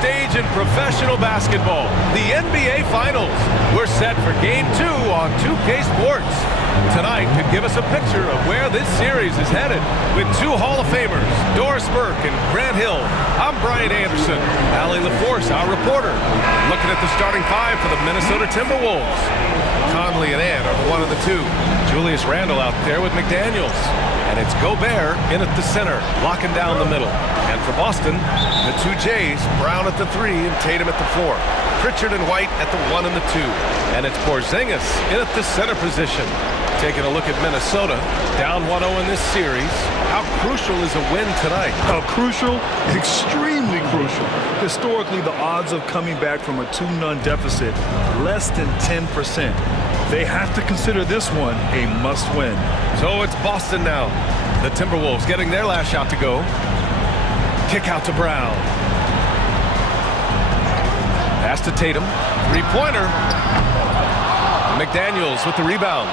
stage in professional basketball, the NBA Finals. We're set for Game 2 on 2K Sports. Tonight could give us a picture of where this series is headed with two Hall of Famers, Doris Burke and Grant Hill. I'm Brian Anderson. Allie LaForce, our reporter, looking at the starting five for the Minnesota Timberwolves. Conley and Ant are the one of the two. Julius Randle out there with McDaniels. And it's Gobert in at the center, locking down the middle. And for Boston, the two Jays, Brown at the 3 and Tatum at the 4. Pritchard and White at the 1 and the 2. And it's Porzingis in at the center position. Taking a look at Minnesota, down 1-0 in this series. How crucial is a win tonight? How crucial? Extremely crucial. Historically, the odds of coming back from a 2-0 deficit, less than 10%. They have to consider this one a must-win. So it's Boston now. The Timberwolves getting their last shot to go. Kick out to Brown. Pass to Tatum. Three-pointer. McDaniels with the rebound.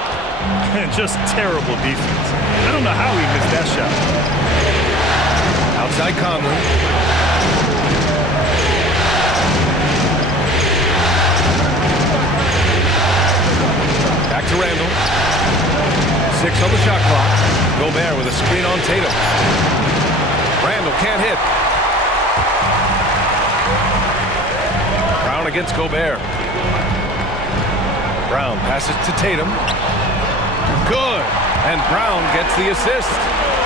And just terrible defense. I don't know how he missed that shot. Outside Conley. Back to Randle. 6 on the shot clock. Gobert with a screen on Tatum. Randle can't hit. Brown against Gobert. Brown passes to Tatum. Good. And Brown gets the assist.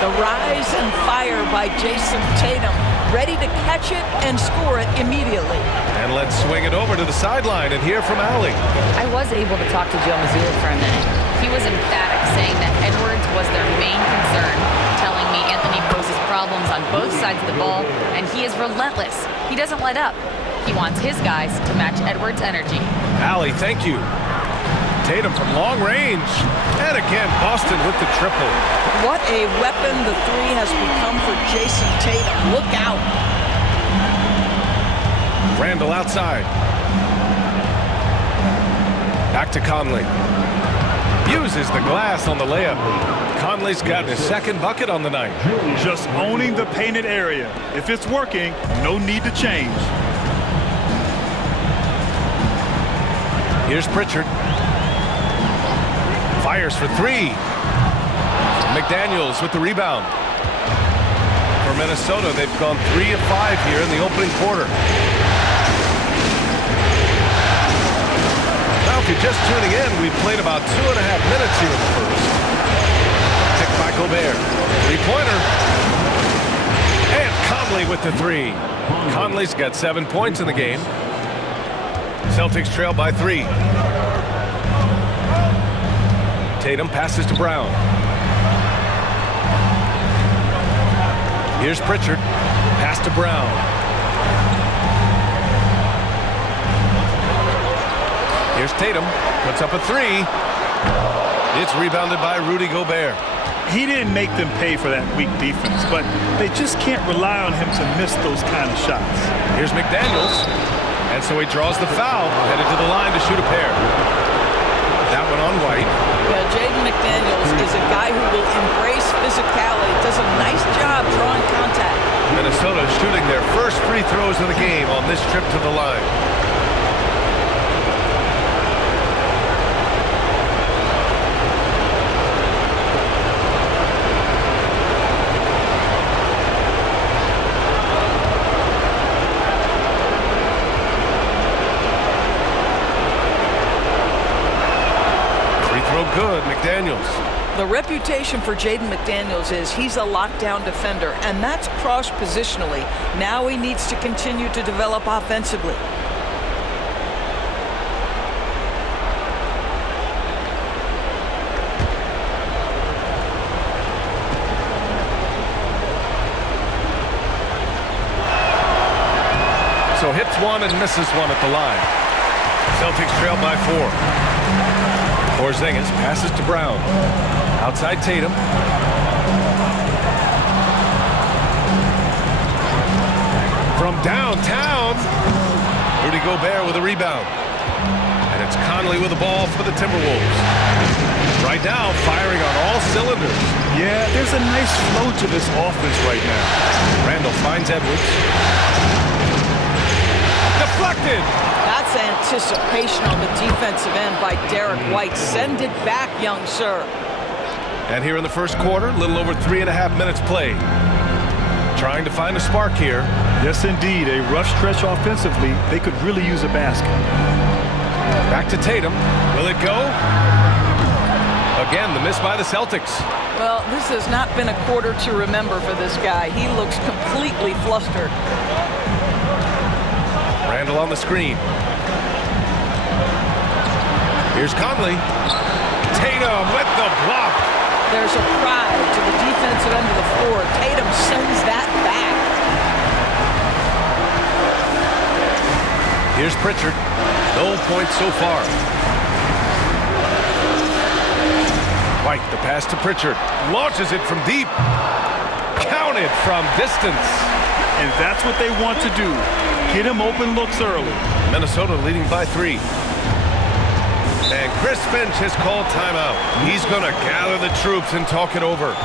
The rise and fire by Jason Tatum. Ready to catch it and score it immediately. And let's swing it over to the sideline and hear from Allie. I was able to talk to Joe Mazzulla for a minute. He was emphatic, saying that Edwards was their main concern, telling me Anthony poses problems on both sides of the ball, and he is relentless. He doesn't let up. He wants his guys to match Edwards' energy. Allie, thank you. Tatum from long range. And again, Boston with the triple. What a weapon the 3 has become for Jason Tatum. Look out. Randle outside. Back to Conley. Uses the glass on the layup. Conley's got his second bucket on the night. Just owning the painted area. If it's working, no need to change. Here's Pritchard. Fires for 3. McDaniels with the rebound. For Minnesota, they've gone 3 of 5 here in the opening quarter. Now, if you're just tuning in, we've played about 2.5 minutes here in the first. Picked by Gobert. Three-pointer. And Conley with the 3. Conley's got 7 points in the game. Celtics trail by 3. Tatum passes to Brown. Here's Pritchard. Pass to Brown. Here's Tatum. Puts up a 3. It's rebounded by Rudy Gobert. He didn't make them pay for that weak defense, but they just can't rely on him to miss those kind of shots. Here's McDaniels. And so he draws the foul, headed to the line to shoot a pair. That one on White. Yeah, Jaden McDaniels is a guy who will embrace physicality. Does a nice job drawing contact. Minnesota shooting their first free throws of the game on this trip to the line. Good, McDaniels. The reputation for Jaden McDaniels is he's a lockdown defender, and that's cross-positionally. Now he needs to continue to develop offensively. So hits one and misses one at the line. Celtics trail by 4. Porzingis passes to Brown. Outside Tatum. From downtown, Rudy Gobert with a rebound. And it's Conley with the ball for the Timberwolves. Right now, firing on all cylinders. Yeah, there's a nice flow to this offense right now. Randle finds Edwards. deflected. That's anticipation on the defensive end by Derek White. Send it back, young sir. And here in the first quarter, a little over 3.5 minutes played. Trying to find a spark here. Yes, indeed. A rough stretch offensively. They could really use a basket. Back to Tatum. Will it go? Again, the miss by the Celtics. Well, this has not been a quarter to remember for this guy. He looks completely flustered. Randall on the screen. Here's Conley. Tatum with the block. There's a pride to the defensive end of the floor. Tatum sends that back. Here's Pritchard. No points so far. White, the pass to Pritchard. Launches it from deep. Counted from distance. And that's what they want to do. Get him open looks early. Minnesota leading by 3. And Chris Finch has called timeout. He's going to gather the troops and talk it over.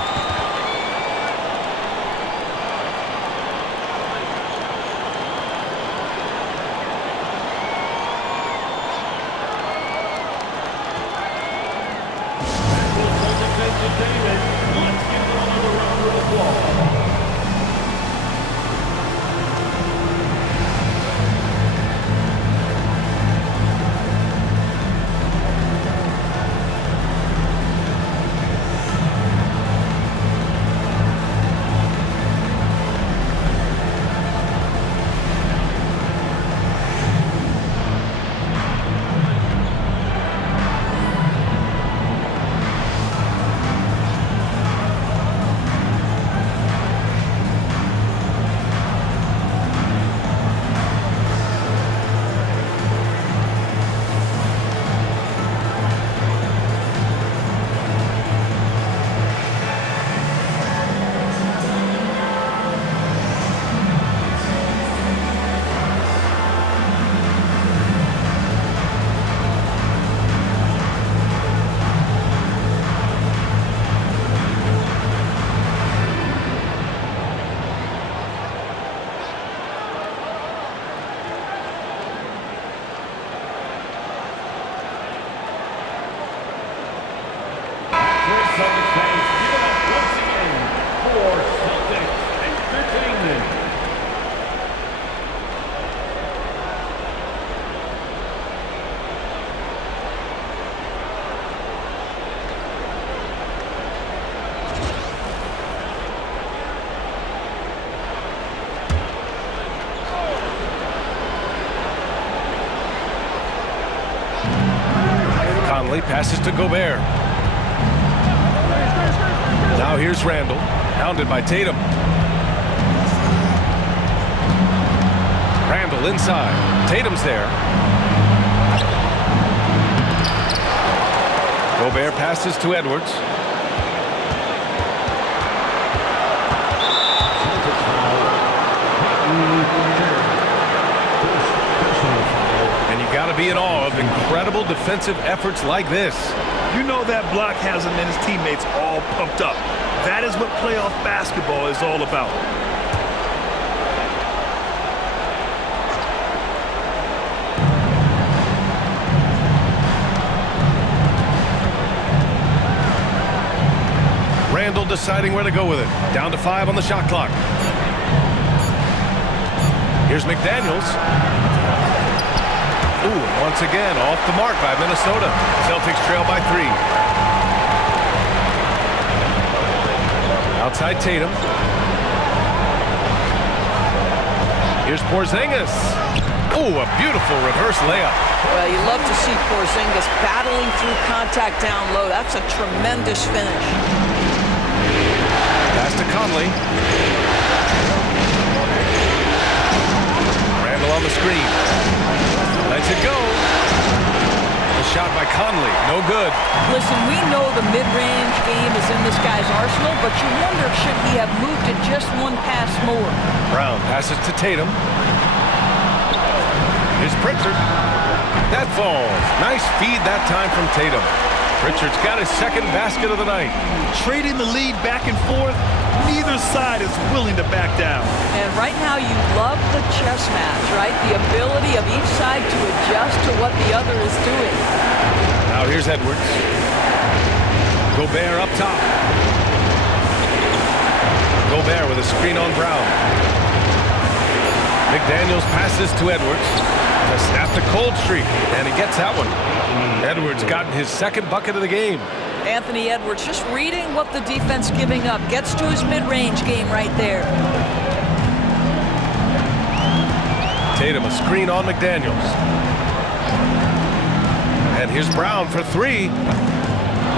Passes to Gobert. Now here's Randall, hounded by Tatum. Randall inside. Tatum's there. Gobert passes to Edwards. And you got to be in awe of incredible defensive efforts like this. You know that block has him and his teammates all pumped up. That is what playoff basketball is all about. Randall deciding where to go with it. Down to 5 on the shot clock. Here's McDaniels. Ooh, once again, off the mark by Minnesota. Celtics trail by 3. Outside Tatum. Here's Porzingis. Ooh, a beautiful reverse layup. Well, you love to see Porzingis battling through contact down low. That's a tremendous finish. Pass to Conley. Randall on the screen. Lets it go. The shot by Conley, no good. Listen, we know the mid-range game is in this guy's arsenal, but you wonder, should he have moved it just one pass more? Brown passes to Tatum. Here's Pritchard. That falls. Nice feed that time from Tatum. Pritchard's got his second basket of the night. Trading the lead back and forth, neither side is willing to back down. And right now you love the chess match, right? The ability of each side to adjust to what the other is doing. Now here's Edwards. Gobert up top. Gobert with a screen on Brown. McDaniels passes to Edwards to snap the cold streak, and he gets that one. Edwards gotten his second bucket of the game. Anthony Edwards just reading what the defense giving up. Gets to his mid-range game right there. Tatum a screen on McDaniels. And here's Brown for three.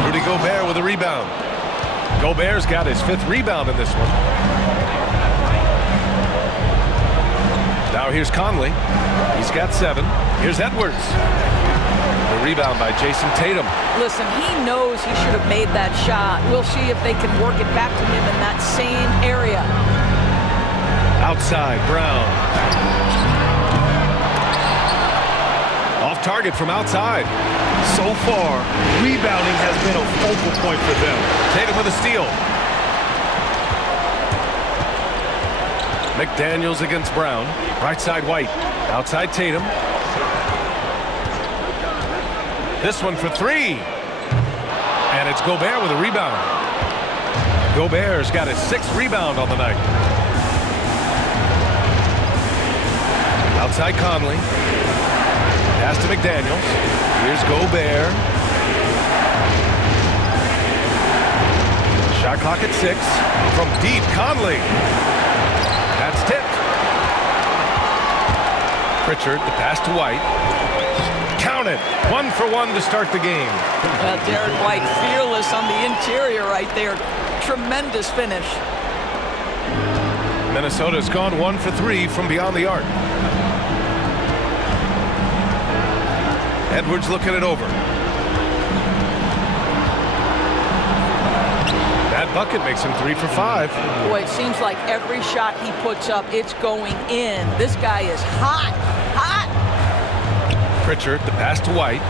Rudy Gobert with a rebound. Gobert's got his fifth rebound in this one. Now here's Conley. He's got 7. Here's Edwards. The rebound by Jason Tatum. Listen, he knows he should have made that shot. We'll see if they can work it back to him in that same area. Outside, Brown. Off target from outside. So far, rebounding has been a focal point for them. Tatum with a steal. McDaniels against Brown. Right side, White. Outside, Tatum. This one for 3. And it's Gobert with a rebound. Gobert's got his 6th rebound on the night. Outside Conley. Pass to McDaniels. Here's Gobert. Shot clock at 6. From deep, Conley. That's tipped. Pritchard, the pass to White. Count it. 1 for 1 to start the game. Derek White fearless on the interior right there. Tremendous finish. Minnesota's gone 1 for 3 from beyond the arc. Edwards looking it over. That bucket makes him 3 for 5. Boy, it seems like every shot he puts up, it's going in. This guy is hot, hot. Pritchard, the pass to White.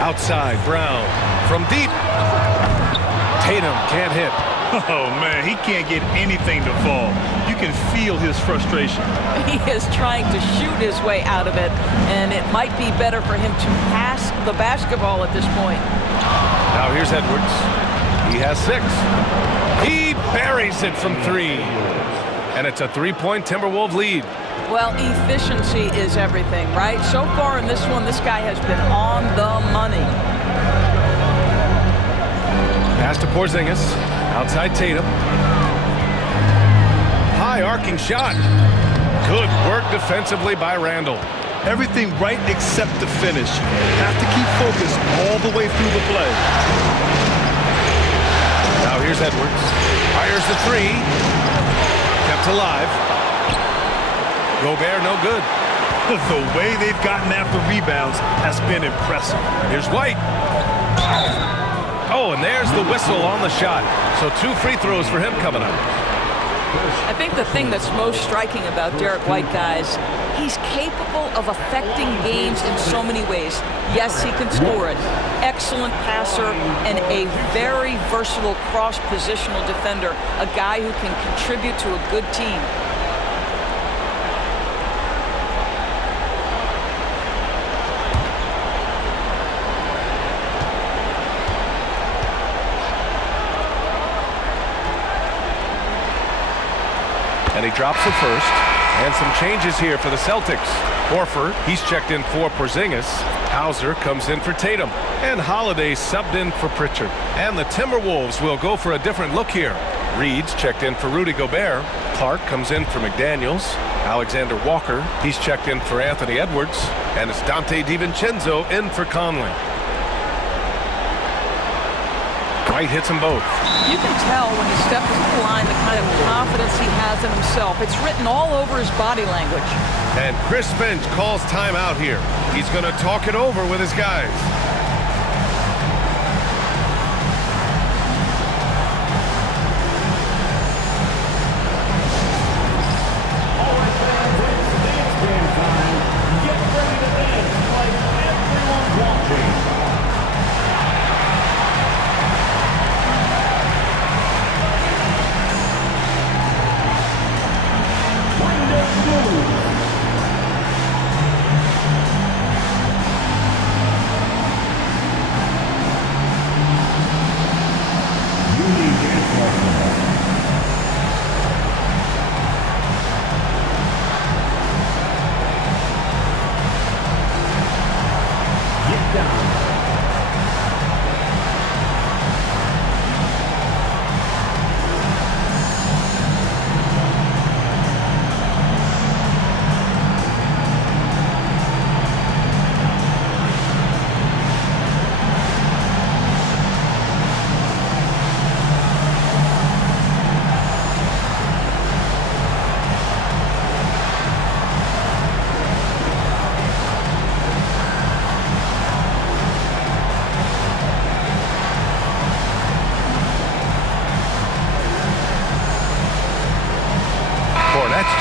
Outside, Brown. From deep. Tatum can't hit. Oh, man, he can't get anything to fall. You can feel his frustration. He is trying to shoot his way out of it, and it might be better for him to pass the basketball at this point. Now here's Edwards. He has 6. He buries it from 3. And it's a 3-point Timberwolves lead. Well, efficiency is everything, right? So far in this one, this guy has been on the money. Pass to Porzingis. Outside Tatum. High arcing shot. Good work defensively by Randall. Everything right except the finish. Have to keep focused all the way through the play. Now here's Edwards. Fires the 3. Kept alive. Gobert no good. The way they've gotten after rebounds has been impressive. Here's White. Oh, and there's the whistle on the shot. So 2 free throws for him coming up. I think the thing that's most striking about Derek White, guys, he's capable of affecting games in so many ways. Yes, he can score it. Excellent passer and a very versatile cross-positional defender. A guy who can contribute to a good team. And he drops the first. And some changes here for the Celtics. Horford, he's checked in for Porzingis. Hauser comes in for Tatum. And Holiday subbed in for Pritchard. And the Timberwolves will go for a different look here. Reed's checked in for Rudy Gobert. Clark comes in for McDaniels. Alexander Walker, he's checked in for Anthony Edwards. And it's Dante DiVincenzo in for Conley. White hits them both. You can tell when he steps into the line the kind of confidence he has in himself. It's written all over his body language. And Chris Finch calls timeout here. He's going to talk it over with his guys. All right, fans, it's dance time. Get ready to dance like every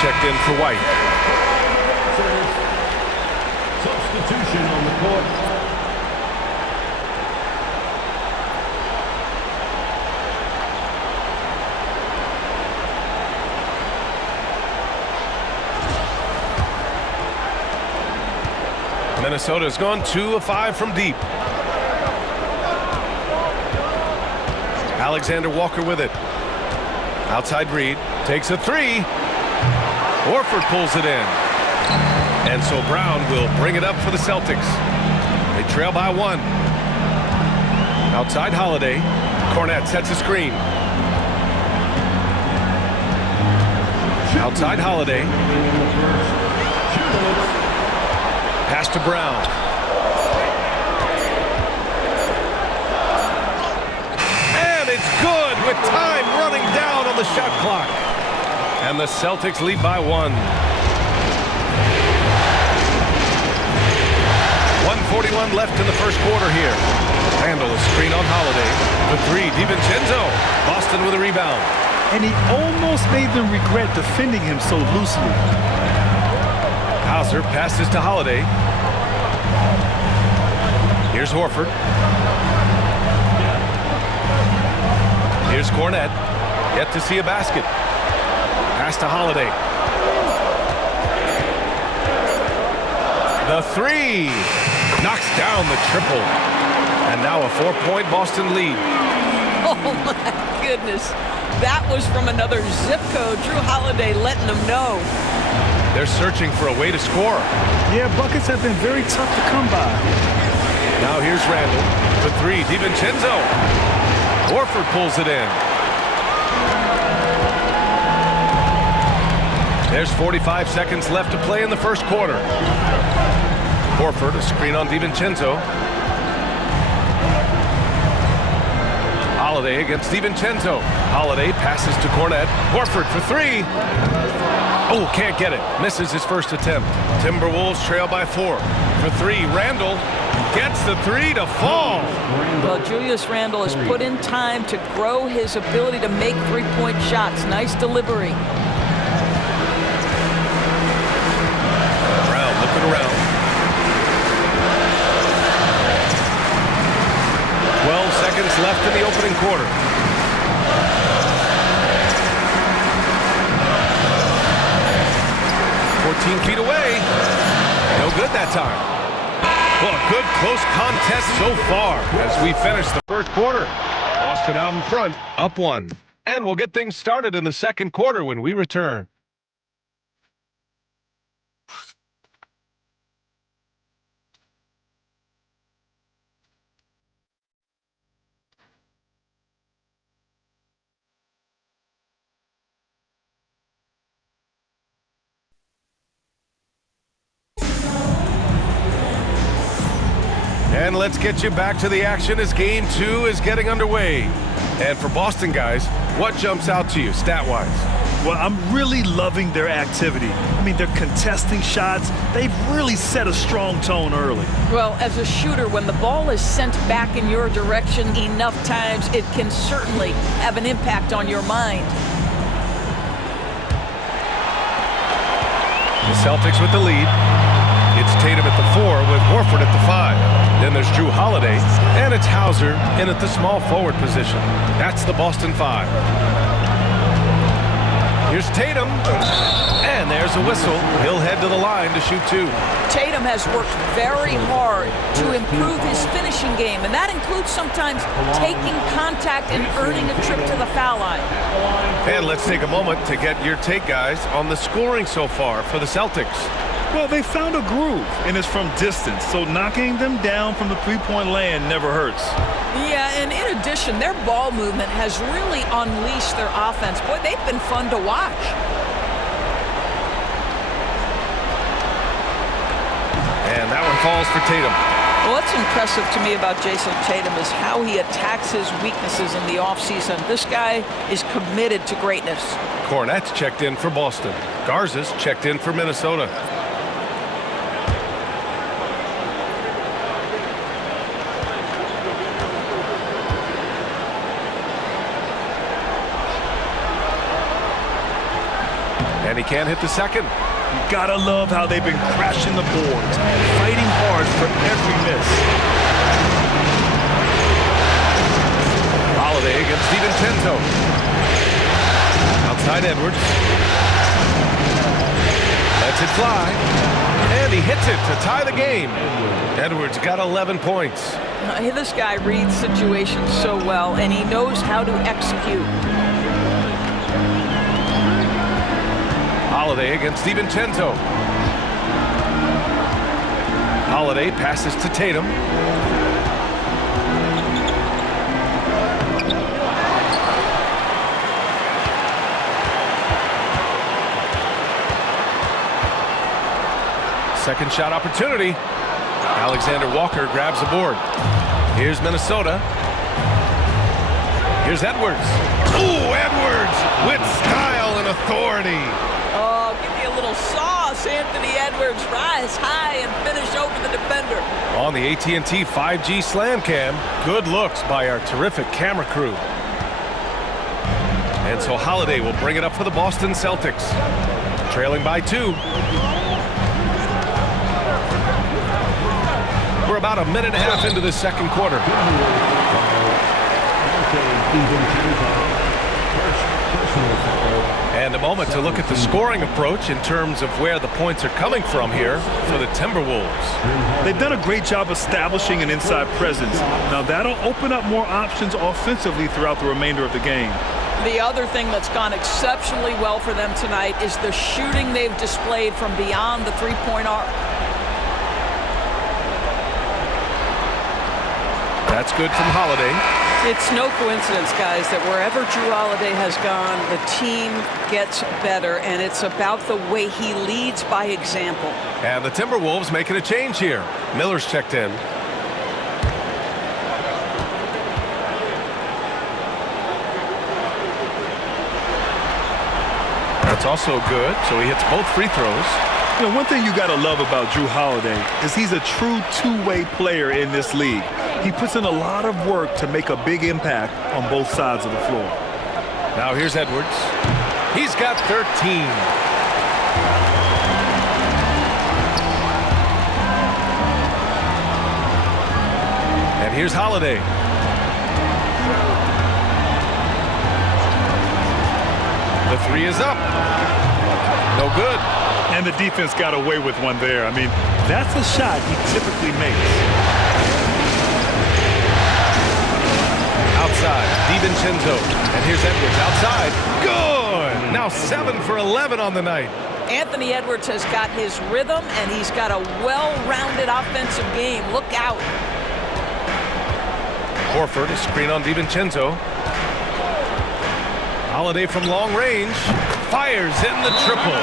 checked in for White. Substitution on the court. Minnesota's gone 2 of 5 from deep. Alexander Walker with it. Outside Reed takes a 3. Horford pulls it in. And so Brown will bring it up for the Celtics. They trail by 1. Outside Holiday. Cornette sets a screen. Outside Holiday. Pass to Brown. And it's good with time running down on the shot clock. And the Celtics lead by 1. 1:41 left in the first quarter here. Handle a screen on Holiday. The 3, DiVincenzo. Boston with a rebound. And he almost made them regret defending him so loosely. Hauser passes to Holiday. Here's Horford. Here's Cornette. Yet to see a basket. Pass to Holiday. The 3. Knocks down the triple. And now a 4-point Boston lead. Oh, my goodness. That was from another zip code. Drew Holiday letting them know. They're searching for a way to score. Yeah, buckets have been very tough to come by. Now here's Randall. The 3, DiVincenzo. Horford pulls it in. There's 45 seconds left to play in the first quarter. Horford, a screen on DiVincenzo. Holiday against DiVincenzo. Holiday passes to Cornette. Horford for 3. Oh, can't get it. Misses his first attempt. Timberwolves trail by 4. For 3, Randall gets the 3 to fall. Well, Julius Randle has put in time to grow his ability to make three-point shots. Nice delivery. Brown looking around. 12 seconds left in the opening quarter. Feet away. No good that time. Well, a good close contest so far as we finish the first quarter. Boston out in front, up 1. And we'll get things started in the second quarter when we return. And let's get you back to the action as Game 2 is getting underway. And for Boston guys, what jumps out to you stat-wise? Well, I'm really loving their activity. I mean, they're contesting shots. They've really set a strong tone early. Well, as a shooter, when the ball is sent back in your direction enough times, it can certainly have an impact on your mind. The Celtics with the lead. It's Tatum at the 4 with Horford at the 5. Then there's Drew Holiday, and it's Hauser in at the small forward position. That's the Boston 5. Here's Tatum, and there's a whistle. He'll head to the line to shoot 2. Tatum has worked very hard to improve his finishing game, and that includes sometimes taking contact and earning a trip to the foul line. And let's take a moment to get your take, guys, on the scoring so far for the Celtics. Well, they found a groove, and it's from distance, so knocking them down from the three-point land never hurts. Yeah, and in addition, their ball movement has really unleashed their offense. Boy, they've been fun to watch. And that one falls for Tatum. Well, what's impressive to me about Jason Tatum is how he attacks his weaknesses in the offseason. This guy is committed to greatness. Cornette's checked in for Boston. Garza's checked in for Minnesota. And he can't hit the second. You gotta love how they've been crashing the boards, fighting hard for every miss. Holiday against DiVincenzo. Outside Edwards. Lets it fly. And he hits it to tie the game. Edwards got 11 points. This guy reads situations so well, and he knows how to execute. Holiday against DiVincenzo. Holiday passes to Tatum. Second shot opportunity. Alexander Walker grabs the board. Here's Minnesota. Here's Edwards. Ooh, Edwards with style and authority. Oh, give me a little sauce, Anthony Edwards. Rise high and finish over the defender. On the AT&T 5G Slam Cam, good looks by our terrific camera crew. And so Holiday will bring it up for the Boston Celtics. Trailing by 2. We're about a minute and a half into the second quarter. And a moment to look at the scoring approach in terms of where the points are coming from here for the Timberwolves. They've done a great job establishing an inside presence. Now that'll open up more options offensively throughout the remainder of the game. The other thing that's gone exceptionally well for them tonight is the shooting they've displayed from beyond the three-point arc. That's good from Holiday. It's no coincidence, guys, that wherever Drew Holiday has gone, the team gets better, and it's about the way he leads by example. And the Timberwolves making a change here. Miller's checked in. That's also good, so he hits both free throws. You know, one thing you got to love about Drew Holiday is he's a true two-way player in this league. He puts in a lot of work to make a big impact on both sides of the floor. Now here's Edwards. He's got 13. And here's Holiday. The three is up. No good. And the defense got away with one there. I mean, that's a shot he typically makes. Outside, DiVincenzo. And here's Edwards outside. Good! Now 7 for 11 on the night. Anthony Edwards has got his rhythm, and he's got a well-rounded offensive game. Look out. Horford, a screen on DiVincenzo. Holiday from long range. Fires in the triple.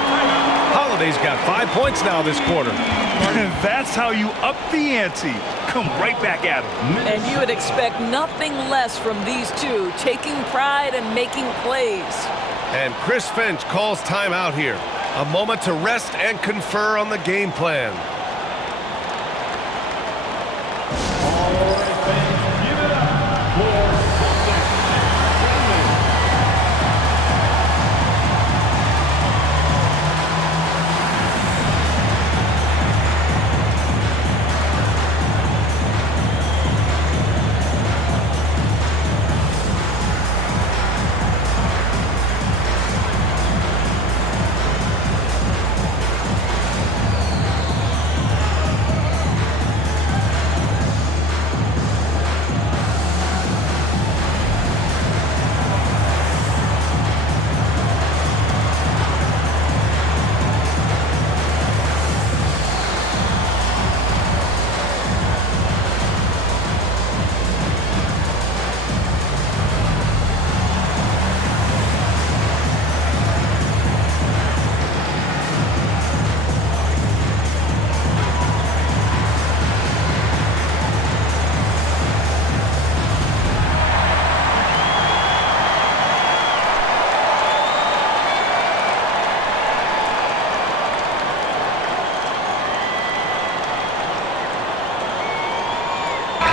Holiday's got 5 points now this quarter. And that's how you up the ante. Come right back at him. And you would expect nothing less from these two, taking pride and making plays. And Chris Finch calls timeout here. A moment to rest and confer on the game plan. All right, fans, give it up for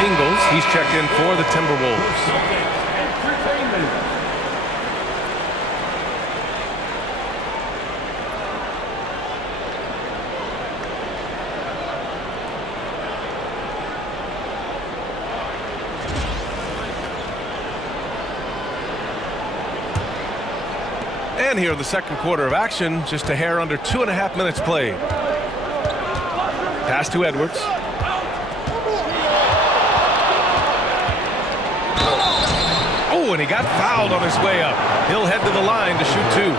Ingles, he's checked in for the Timberwolves. again here in the second quarter of action. Just a hair under 2.5 minutes played. Pass to Edwards. Oh, and he got fouled on his way up. He'll head to the line to shoot 2.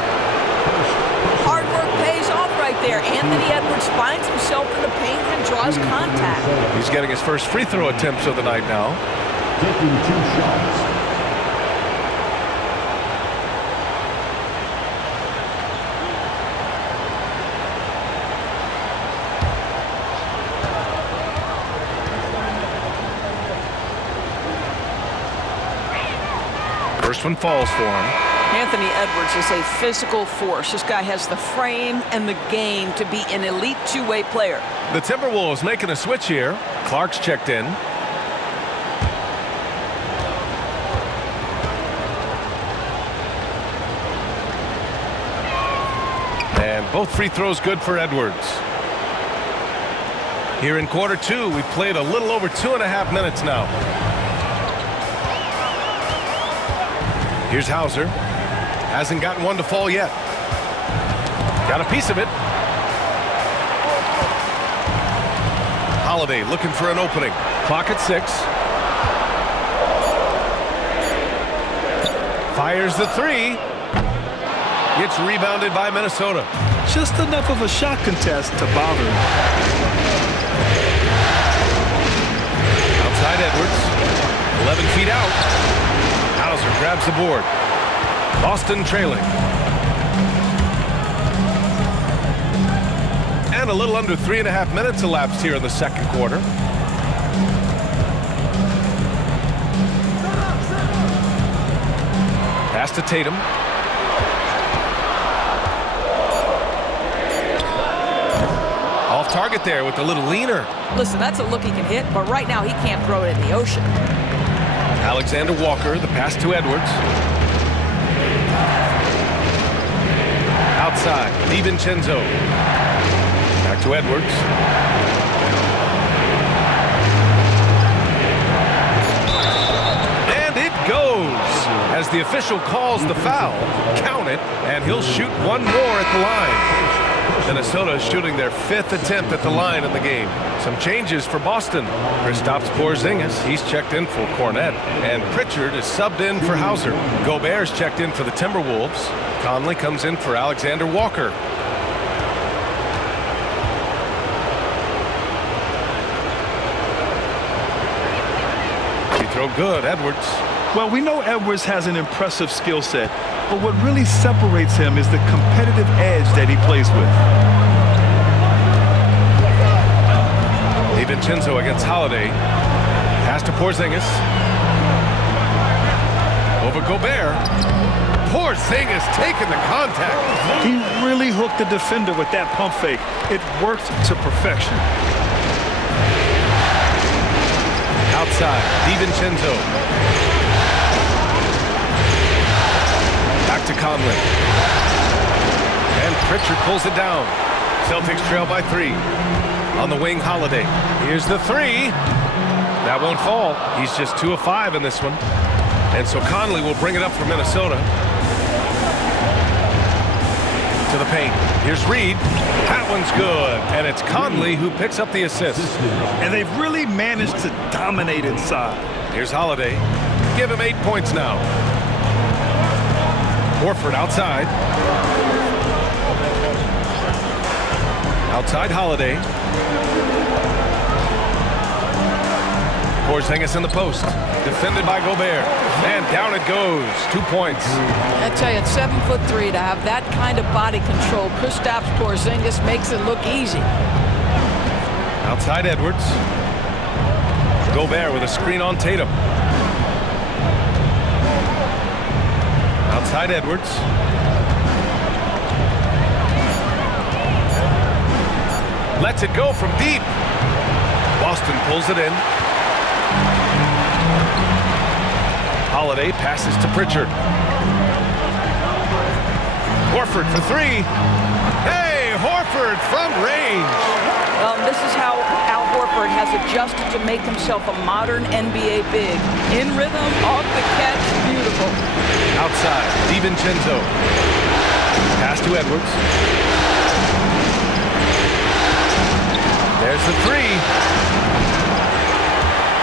Hard work pays off right there. Anthony Edwards finds himself in the paint and draws contact. He's getting his first free throw attempts of the night now. Taking 2 shots. First one falls for him. Anthony Edwards is a physical force. This guy has the frame and the game to be an elite two-way player. The Timberwolves making a switch here. Clark's checked in. And both free throws good for Edwards. Here in quarter 2, we've played a little over 2.5 minutes now. Here's Hauser. Hasn't gotten one to fall yet. Got a piece of it. Holiday looking for an opening. Clock at 6. Fires the 3. Gets rebounded by Minnesota. Just enough of a shot contest to bother him. Outside Edwards. 11 feet out. Hauser grabs the board. Boston trailing. And a little under 3.5 minutes elapsed here in the second quarter. Pass to Tatum. Off target there with a little leaner. Listen, that's a look he can hit, but right now he can't throw it in the ocean. Alexander Walker, the pass to Edwards. Outside, DiVincenzo. Back to Edwards. And it goes! As the official calls the foul, count it, and he'll shoot one more at the line. Minnesota is shooting their 5th attempt at the line in the game. Some changes for Boston. Kristaps Porzingis, he's checked in for Cornette. And Pritchard is subbed in for Hauser. Gobert's checked in for the Timberwolves. Conley comes in for Alexander Walker. Free throw good, Edwards. Well, we know Edwards has an impressive skill set, but what really separates him is the competitive edge that he plays with. DiVincenzo against Holiday. Pass to Porzingis. Over Gobert. Porzingis taking the contact. He really hooked the defender with that pump fake. It worked to perfection. Outside, DiVincenzo. Back to Conley. And Pritchard pulls it down. Celtics trail by 3. On the wing, Holiday. Here's the 3. That won't fall. He's just 2 of 5 in this one. And so Conley will bring it up for Minnesota. To the paint. Here's Reed. That one's good. And it's Conley who picks up the assist. And they've really managed to dominate inside. Here's Holiday. Give him 8 points now. Horford outside. Outside Holiday. Porzingis in the post. Defended by Gobert. And down it goes. 2 points. I tell you, at 7'3", to have that kind of body control, Kristaps Porzingis makes it look easy. Outside Edwards. Gobert with a screen on Tatum. Outside Edwards. Lets it go from deep. Boston pulls it in. Holiday passes to Pritchard. Horford for 3. Hey, Horford from range. This is how Al Horford has adjusted to make himself a modern NBA big. In rhythm, off the catch, beautiful. Outside, DiVincenzo. Pass to Edwards. There's the three.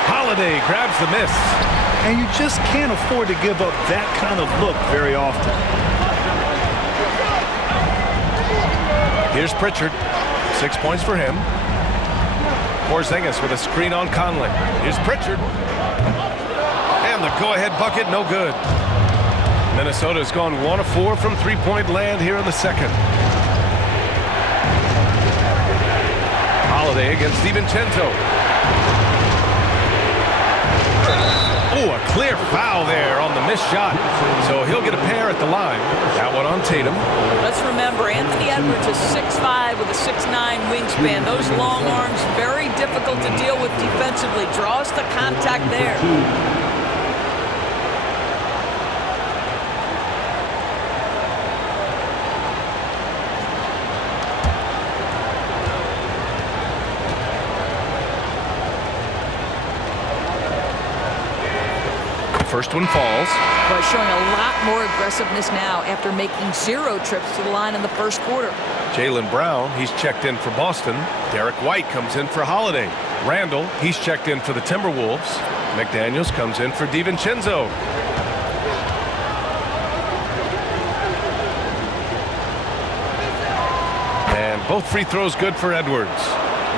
Holiday grabs the miss. And you just can't afford to give up that kind of look very often. Here's Pritchard. 6 points for him. Porzingis with a screen on Conley. Here's Pritchard. And the go-ahead bucket, no good. Minnesota's gone 1 of 4 from three-point land here in the second. Holiday against DiVincenzo. Oh, a clear foul there on the missed shot. So he'll get a pair at the line. That one on Tatum. Let's remember, Anthony Edwards is 6'5" with a 6'9" wingspan. Those long arms, very difficult to deal with defensively. Draws the contact there. First one falls. But showing a lot more aggressiveness now after making 0 trips to the line in the first quarter. Jaylen Brown, he's checked in for Boston. Derek White comes in for Holiday. Randall, he's checked in for the Timberwolves. McDaniels comes in for DiVincenzo. And both free throws good for Edwards.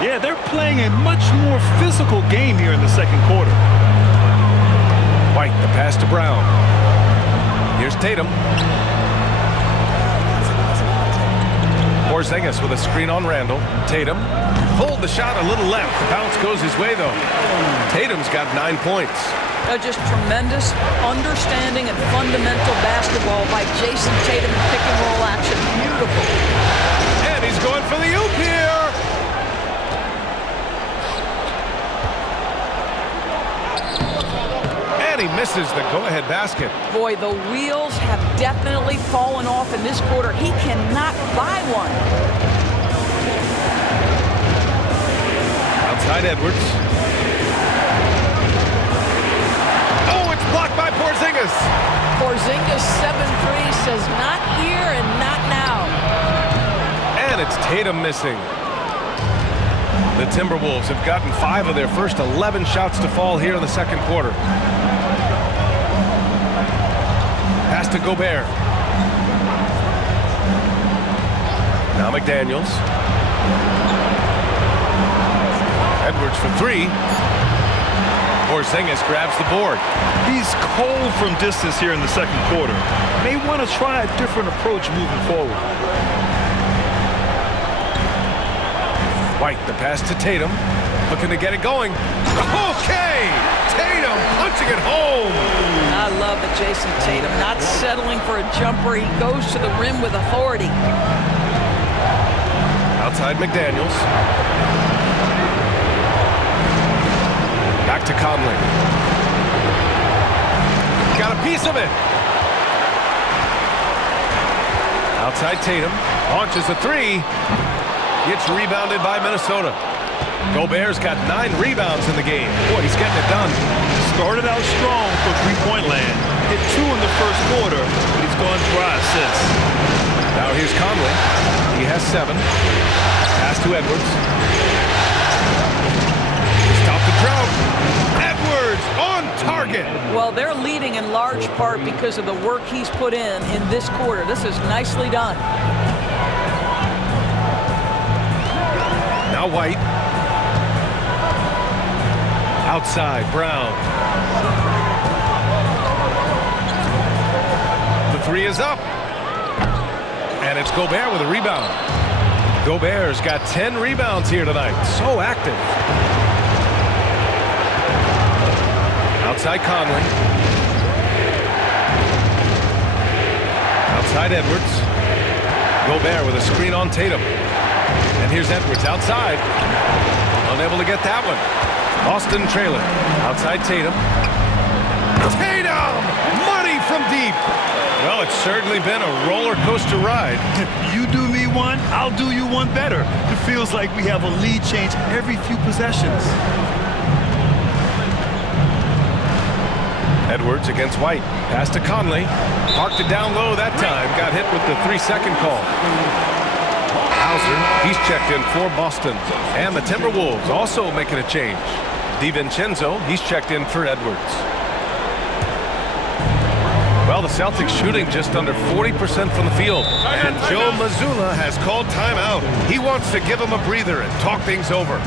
Yeah, they're playing a much more physical game here in the second quarter. White, the pass to Brown. Here's Tatum. Porzingis with a screen on Randall. Tatum pulled the shot a little left. The bounce goes his way, though. Tatum's got 9 points. Just tremendous understanding and fundamental basketball by Jason Tatum in pick and roll action. Beautiful. And he's going for the oop here. And he misses the go-ahead basket. Boy, the wheels have definitely fallen off in this quarter. He cannot buy one. Outside Edwards. Oh, it's blocked by Porzingis. Porzingis 7-3 says not here and not now. And it's Tatum missing. The Timberwolves have gotten 5 of their first 11 shots to fall here in the second quarter. Pass to Gobert. Now McDaniels. Edwards for 3. Porzingis grabs the board. He's cold from distance here in the second quarter. May want to try a different approach moving forward. White, the pass to Tatum. Looking to get it going. Okay! Tatum punching it home. I love it, Jason Tatum. Not settling for a jumper. He goes to the rim with authority. Outside McDaniels. Back to Conley. Got a piece of it. Outside Tatum. Launches a 3. Gets rebounded by Minnesota. Gobert's got 9 rebounds in the game. Boy, he's getting it done. Started out strong for three-point land. Hit 2 in the first quarter, but he's gone dry since. Now here's Conley. He has 7. Pass to Edwards. Stop the drought. Edwards on target. Well, they're leading in large part because of the work he's put in this quarter. This is nicely done. Now White. Outside, Brown. The 3 is up. And it's Gobert with a rebound. Gobert's got 10 rebounds here tonight. So active. Outside Conley. Outside Edwards. Gobert with a screen on Tatum. And here's Edwards outside. Unable to get that one. Boston trailing. Outside Tatum. Tatum! Money from deep. Well, it's certainly been a roller coaster ride. You do me one, I'll do you one better. It feels like we have a lead change every few possessions. Edwards against White. Pass to Conley. Parked it down low that time. Got hit with the 3-second call. Hauser, he's checked in for Boston. And the Timberwolves also making a change. DiVincenzo, he's checked in for Edwards. Well, the Celtics shooting just under 40% from the field. And Joe Mazzulla has called timeout. He wants to give them a breather and talk things over.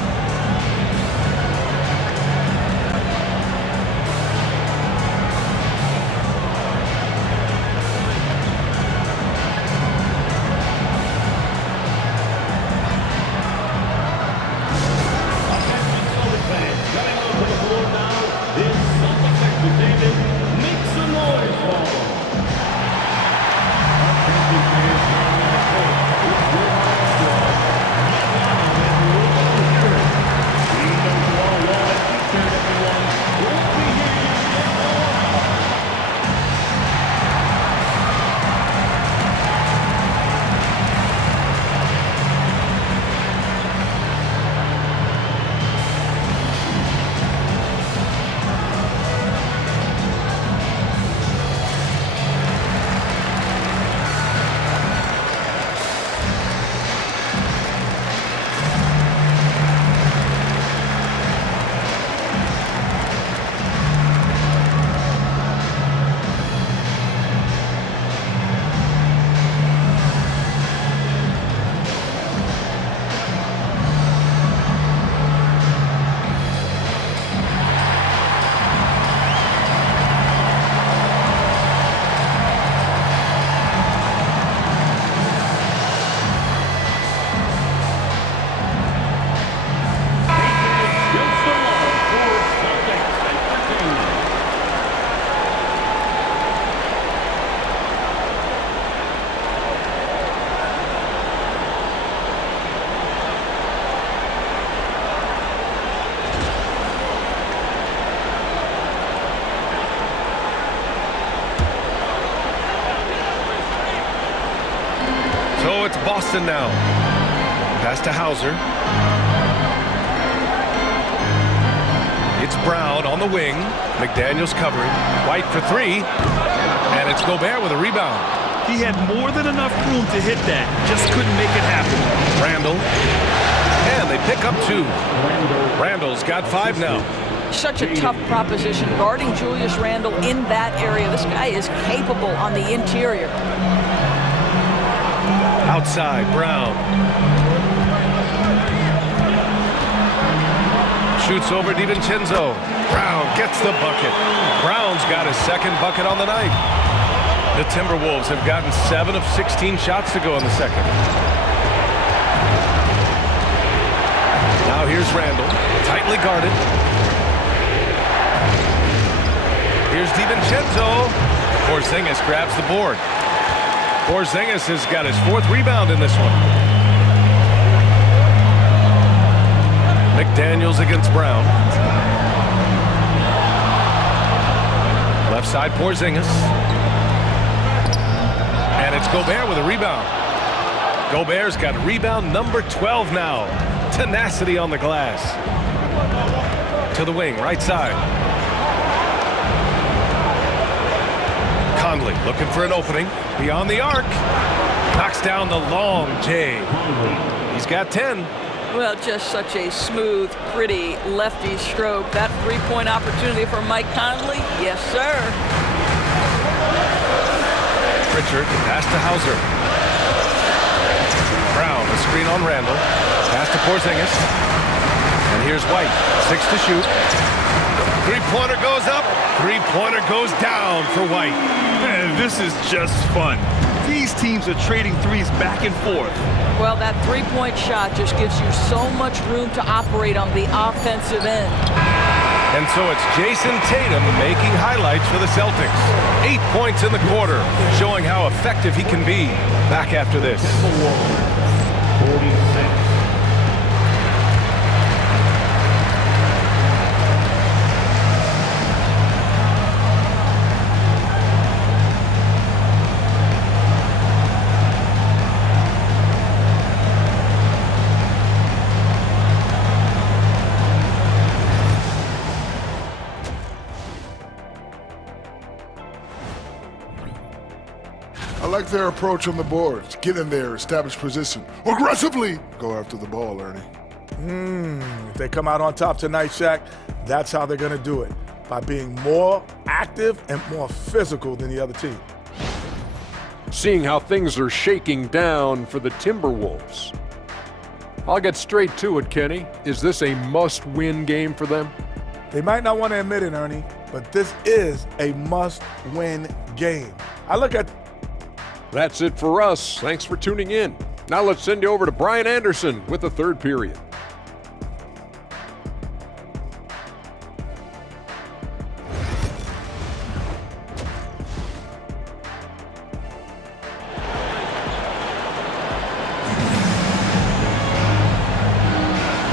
So it's Boston now. Pass to Hauser. It's Brown on the wing. McDaniels covering. White for three. And it's Gobert with a rebound. He had more than enough room to hit that. Just couldn't make it happen. Randall. And they pick up two. Randall's got five now. Such a tough proposition guarding Julius Randle in that area. This guy is capable on the interior. Outside, Brown. Shoots over DiVincenzo. Brown gets the bucket. Brown's got his second bucket on the night. The Timberwolves have gotten 7 of 16 shots to go in the second. Now here's Randall, tightly guarded. Here's DiVincenzo. Porzingis grabs the board. Porzingis has got his 4th rebound in this one. McDaniels against Brown. Left side, Porzingis. And it's Gobert with a rebound. Gobert's got rebound number 12 now. Tenacity on the glass. To the wing, right side. Conley looking for an opening. Beyond the arc. Knocks down the long J. He's got 10. Well, just such a smooth, pretty lefty stroke. That three-point opportunity for Mike Conley? Yes, sir. Pritchard, pass to Hauser. Brown, a screen on Randall. Pass to Porzingis. And here's White, 6 to shoot. Three-pointer goes up. Three-pointer goes down for White. Man, this is just fun. These teams are trading threes back and forth. Well, that three-point shot just gives you so much room to operate on the offensive end. And so it's Jason Tatum making highlights for the Celtics. 8 points in the quarter, showing how effective he can be. Back after this. 46. like their approach on the boards. Get in there, establish position. Aggressively go after the ball, Ernie. If they come out on top tonight, Shaq, that's how they're going to do it, by being more active and more physical than the other team. Seeing how things are shaking down for the Timberwolves. I'll get straight to it, Kenny. Is this a must-win game for them? They might not want to admit it, Ernie, but this is a must-win game. I look at... That's it for us. Thanks for tuning in. Now let's send you over to Brian Anderson with the third period.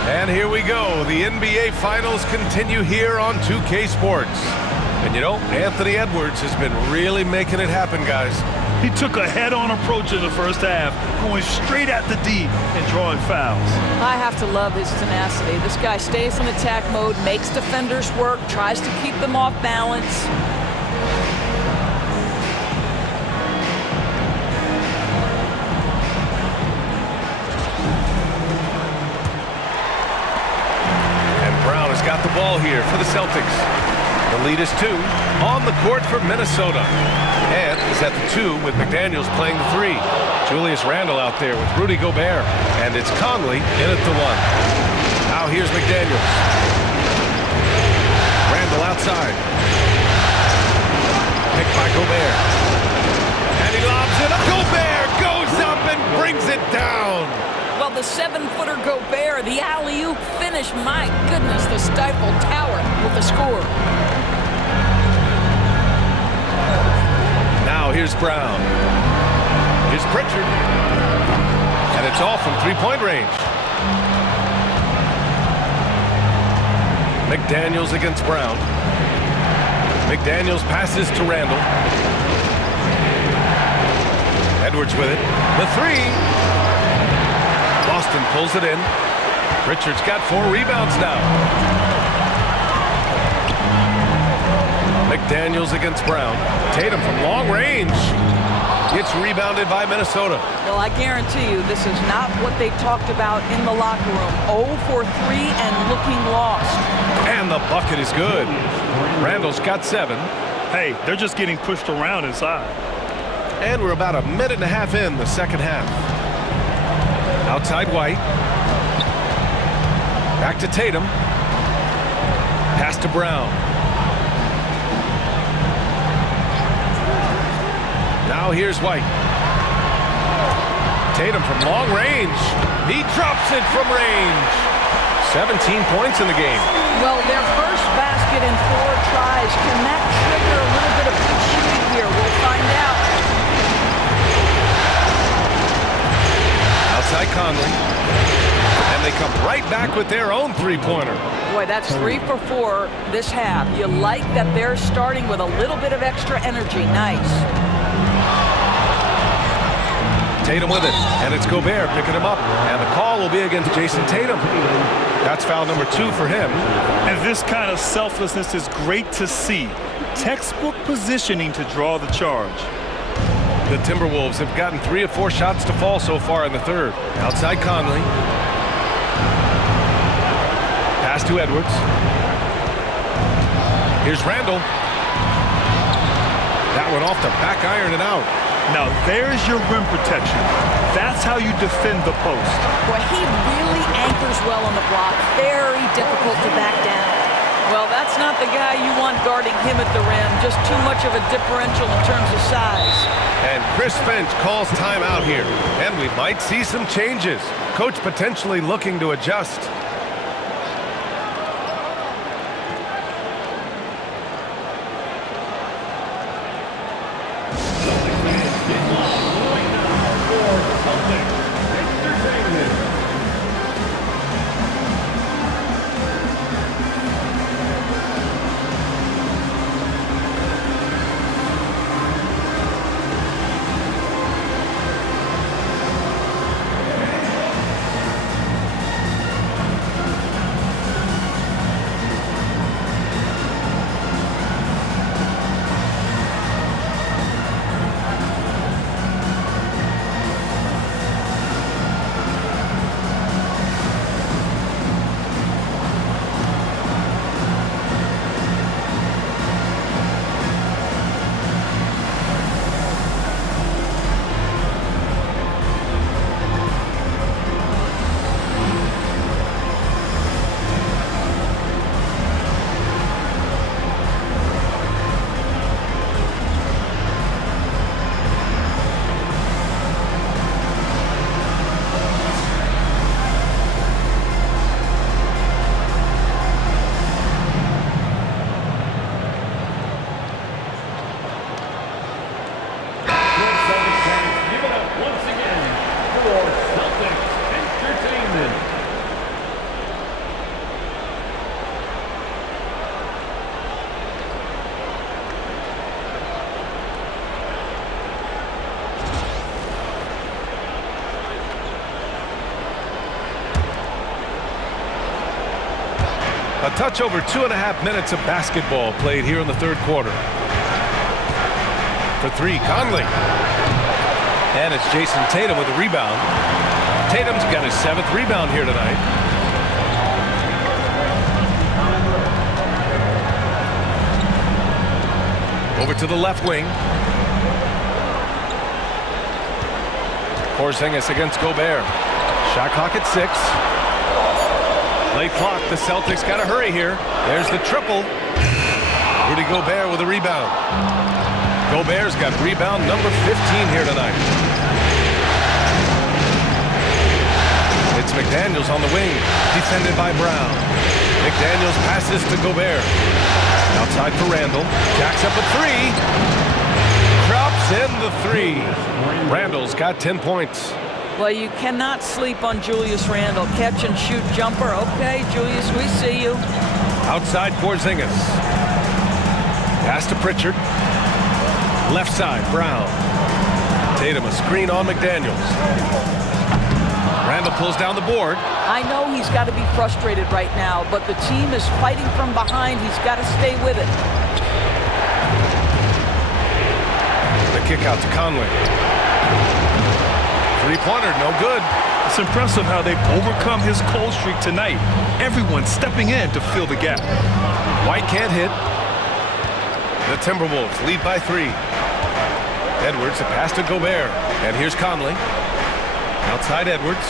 And here we go. The NBA Finals continue here on 2K Sports. And you know, Anthony Edwards has been really making it happen, guys. He took a head-on approach in the first half, going straight at the D and drawing fouls. I have to love his tenacity. This guy stays in attack mode, makes defenders work, tries to keep them off balance. Got the ball here for the Celtics. The lead is 2 on the court for Minnesota. And is at the 2 with McDaniels playing the 3. Julius Randle out there with Rudy Gobert. And it's Conley in at the 1. Now here's McDaniels. Randle outside. Picked by Gobert. And he lobs it up. Gobert goes up and brings it down. Well, the 7-footer Gobert, the alley-oop finish, my goodness, the Stifle Tower with the score. Now here's Brown. Here's Pritchard. And it's all from three-point range. McDaniels against Brown. McDaniels passes to Randle. Edwards with it. The 3. Boston pulls it in. Richard's got 4 rebounds now. McDaniels against Brown. Tatum from long range. It's rebounded by Minnesota. Well, I guarantee you this is not what they talked about in the locker room. 0 for 3 and looking lost. And the bucket is good. Randall's got 7. Hey, they're just getting pushed around inside. And we're about a minute and a half in the second half. Outside White. Back to Tatum. Pass to Brown. Now here's White. Tatum from long range. He drops it from range. 17 points in the game. Well, their first basket in 4 tries. Can that trigger a little bit of good shooting here? We'll find out. Outside Conley. And they come right back with their own three-pointer. Boy, that's 3 for 4 this half. You like that they're starting with a little bit of extra energy. Nice. Tatum with it. And it's Gobert picking him up. And the call will be against Jason Tatum. That's foul number 2 for him. And this kind of selflessness is great to see. Textbook positioning to draw the charge. The Timberwolves have gotten 3 of 4 shots to fall so far in the third. Outside Conley. Pass to Edwards. Here's Randle. That one off the back iron and out. Now there's your rim protection. That's how you defend the post. Boy, he really anchors well on the block. Very difficult to back down. Well, that's not the guy you want guarding him at the rim. Just too much of a differential in terms of size. And Chris Finch calls timeout here. And we might see some changes. Coach potentially looking to adjust. A touch over 2.5 minutes of basketball played here in the third quarter. For three, Conley. And it's Jason Tatum with a rebound. Tatum's got his 7th rebound here tonight. Over to the left wing. Porzingis against Gobert. Shot clock at 6. Late clock. The Celtics got to hurry here. There's the triple. Rudy Gobert with a rebound. Gobert's got rebound number 15 here tonight. It's McDaniels on the wing, defended by Brown. McDaniels passes to Gobert. Outside for Randall. Jacks up a 3. Drops in the 3. Randall's got 10 points. Well, you cannot sleep on Julius Randle. Catch and shoot jumper. Okay, Julius, we see you. Outside Porzingis. Pass to Pritchard. Left side, Brown. Tatum, a screen on McDaniels. Randall pulls down the board. I know he's got to be frustrated right now, but the team is fighting from behind. He's got to stay with it. The kick out to Conley. Three-pointer, no good. It's impressive how they've overcome his cold streak tonight. Everyone stepping in to fill the gap. White can't hit. The Timberwolves lead by 3. Edwards, a pass to Gobert. And here's Conley. Outside Edwards.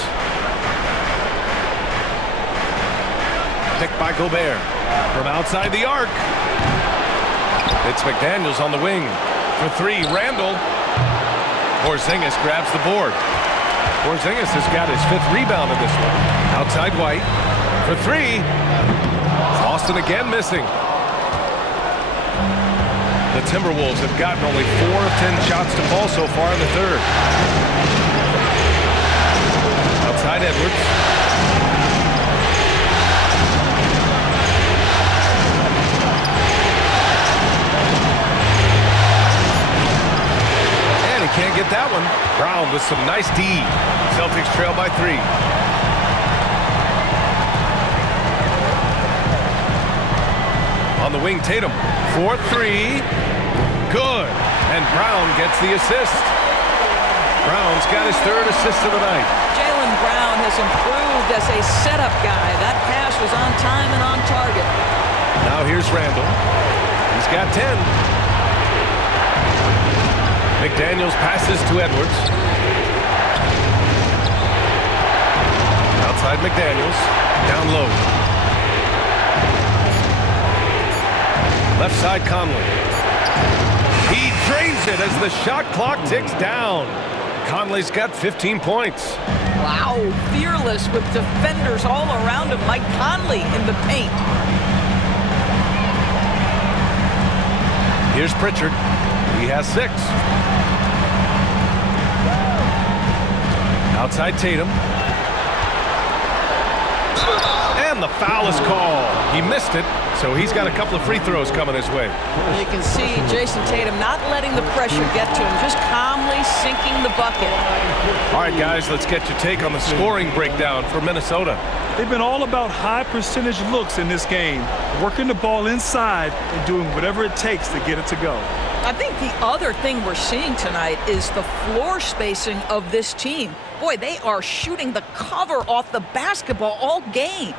Picked by Gobert. From outside the arc. It's McDaniels on the wing. For 3, Randall. Porzingis grabs the board. Porzingis has got his 5th rebound in this one. Outside White. For 3. Boston again missing. The Timberwolves have gotten only 4 of 10 shots to fall so far in the third. Outside Edwards. And he can't get that one. Brown with some nice D. Celtics trail by 3. On the wing, Tatum. 4-3. Good. And Brown gets the assist. Brown's got his 3rd assist of the night. Jaylen Brown has improved as a setup guy. That pass was on time and on target. Now here's Randall. He's got 10. McDaniels passes to Edwards. Outside McDaniels. Down low. Left side Conley. He drains it as the shot clock ticks down. Conley's got 15 points. Wow, fearless with defenders all around him. Mike Conley in the paint. Here's Pritchard. He has 6. Outside Tatum. And the foul is called. He missed it, so he's got a couple of free throws coming his way. You can see Jason Tatum not letting the pressure get to him, just calmly sinking the bucket. All right, guys, let's get your take on the scoring breakdown for Minnesota. They've been all about high percentage looks in this game, working the ball inside and doing whatever it takes to get it to go. I think the other thing we're seeing tonight is the floor spacing of this team. Boy, they are shooting the cover off the basketball all game.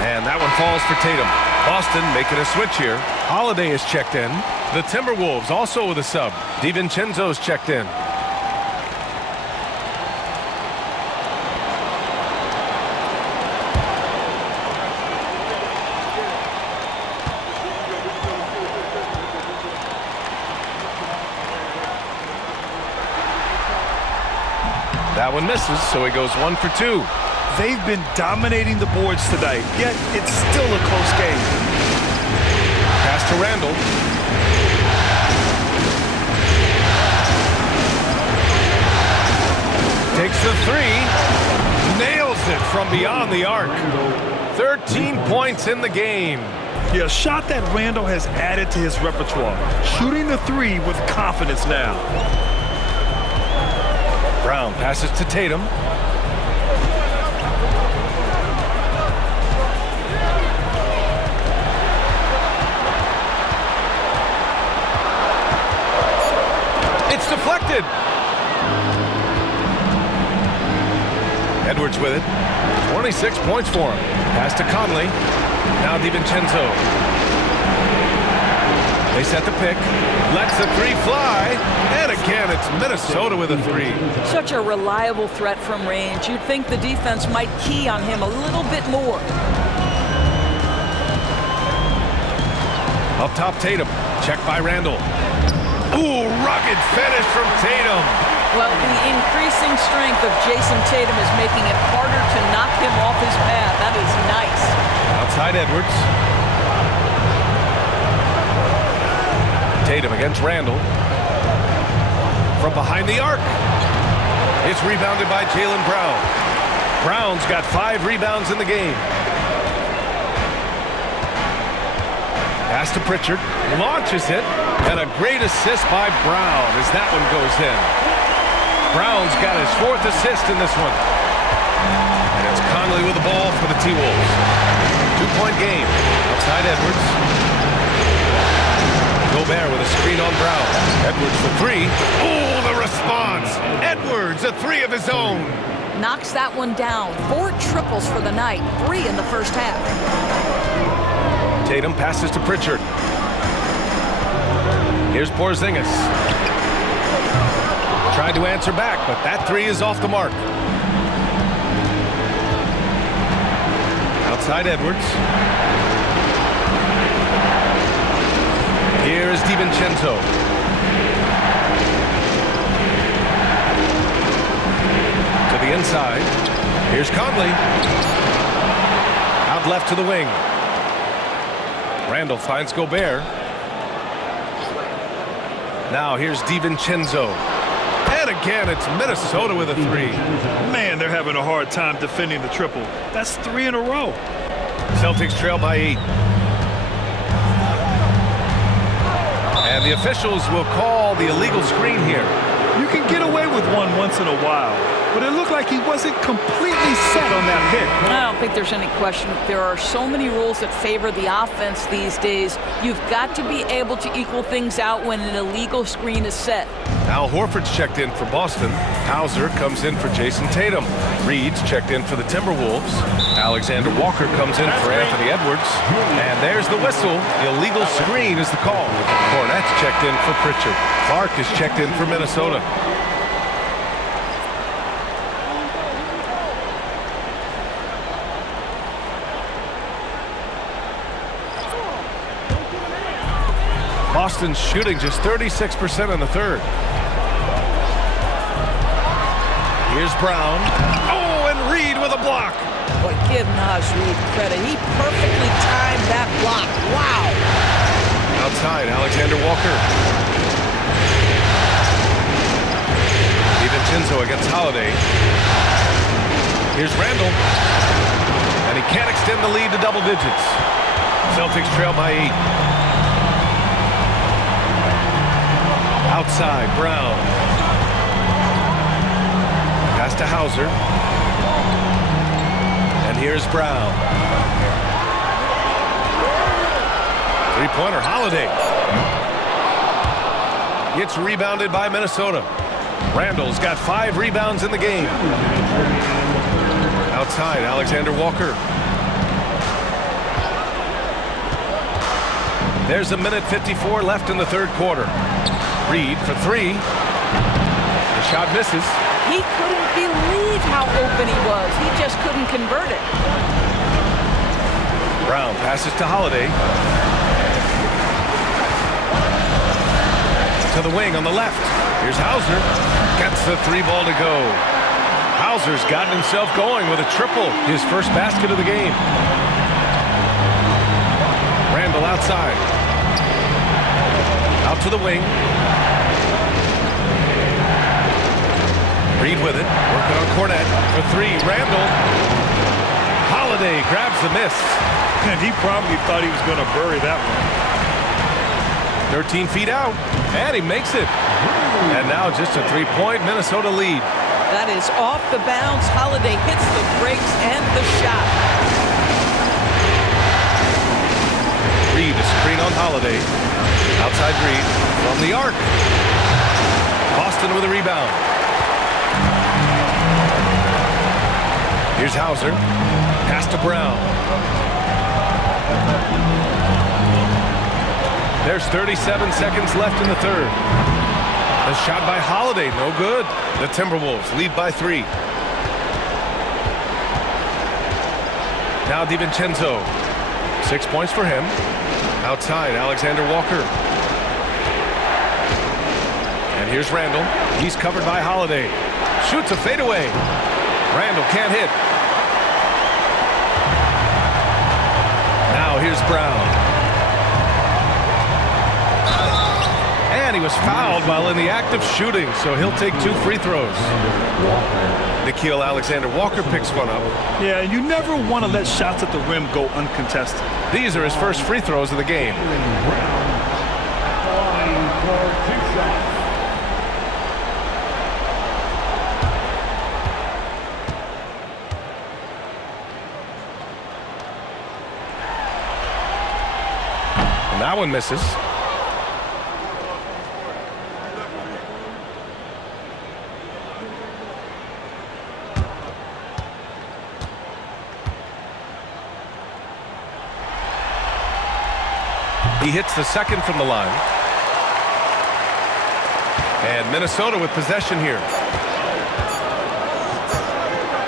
And that one falls for Tatum. Boston making a switch here. Holiday is checked in. The Timberwolves also with a sub. DiVincenzo's checked in. That one misses, so he goes 1 for 2. They've been dominating the boards tonight, yet it's still a close game. Pass to Randall. Takes the 3. Nails it from beyond the arc. 13 points in the game. Yeah, a shot that Randall has added to his repertoire. Shooting the 3 with confidence now. Brown passes to Tatum. It's deflected. Edwards with it. 26 points for him. Pass to Conley. Now DiVincenzo. They set the pick. Lets the three fly. And again, it's Minnesota with a three. Such a reliable threat from range. You'd think the defense might key on him a little bit more. Up top, Tatum. Check by Randall. Ooh, rugged finish from Tatum. Well, the increasing strength of Jason Tatum is making it harder to knock him off his path. That is nice. Outside Edwards. Tatum against Randall. From behind the arc. It's rebounded by Jaylen Brown. Brown's got 5 rebounds in the game. Pass to Pritchard. Launches it. And a great assist by Brown as that one goes in. Brown's got his 4th assist in this one. And it's Conley with the ball for the T-Wolves. 2-point game. Outside Edwards. Gobert with a screen on Brown. Edwards for 3. Oh, the response. Edwards, a 3 of his own. Knocks that one down. 4 triples for the night. 3 in the first half. Tatum passes to Pritchard. Here's Porzingis. Tried to answer back, but that 3 is off the mark. Outside Edwards. Here's DiVincenzo. To the inside. Here's Conley. Out left to the wing. Randall finds Gobert. Now here's DiVincenzo. And again, it's Minnesota with a 3. Man, they're having a hard time defending the triple. That's 3 in a row. Celtics trail by 8. And the officials will call the illegal screen here. You can get away with one once in a while, but it looked like he wasn't completely set on that pick. I don't think there's any question. There are so many rules that favor the offense these days. You've got to be able to equal things out when an illegal screen is set. Al Horford's checked in for Boston. Hauser comes in for Jason Tatum. Reed's checked in for the Timberwolves. Alexander Walker comes in for Anthony Edwards. And there's the whistle. The illegal screen is the call. Cornett's checked in for Pritchard. Clark is checked in for Minnesota. Boston's shooting just 36% in the third. Here's Brown. Oh, and Reed with a block. Boy, give Naz Reed credit. He perfectly timed that block. Wow. Outside, Alexander Walker. DiVincenzo against Holiday. Here's Randall. And he can't extend the lead to double digits. Celtics trail by 8. Outside, Brown. Pass to Hauser. And here's Brown. Three-pointer, Holiday. It's rebounded by Minnesota. Randall's got 5 rebounds in the game. Outside, Alexander Walker. There's 1:54 left in the third quarter. Reed for 3. The shot misses. He couldn't believe how open he was. He just couldn't convert it. Brown passes to Holiday. To the wing on the left. Here's Hauser. Gets the 3 ball to go. Hauser's gotten himself going with a triple. His first basket of the game. Randall outside. Out to the wing. Reed with it. Working on Cornett for 3. Randall. Holiday grabs the miss. And he probably thought he was going to bury that one. 13 feet out. And he makes it. And now just a 3-point Minnesota lead. That is off the bounce. Holiday hits the brakes and the shot. Reed, a screen on Holiday. Outside Reed from the arc. Boston with a rebound. Here's Hauser. Pass to Brown. There's 37 seconds left in the third. The shot by Holiday, no good. The Timberwolves lead by 3. Now DiVincenzo. 6 points for him. Outside, Alexander Walker. And here's Randall. He's covered by Holiday. Shoots a fadeaway. Randall can't hit. Now here's Brown. And he was fouled while in the act of shooting, so he'll take 2 free throws. Nickeil Alexander-Walker picks one up. Yeah, you never want to let shots at the rim go uncontested. These are his first free throws of the game. And that one misses. He hits the second from the line. And Minnesota with possession here.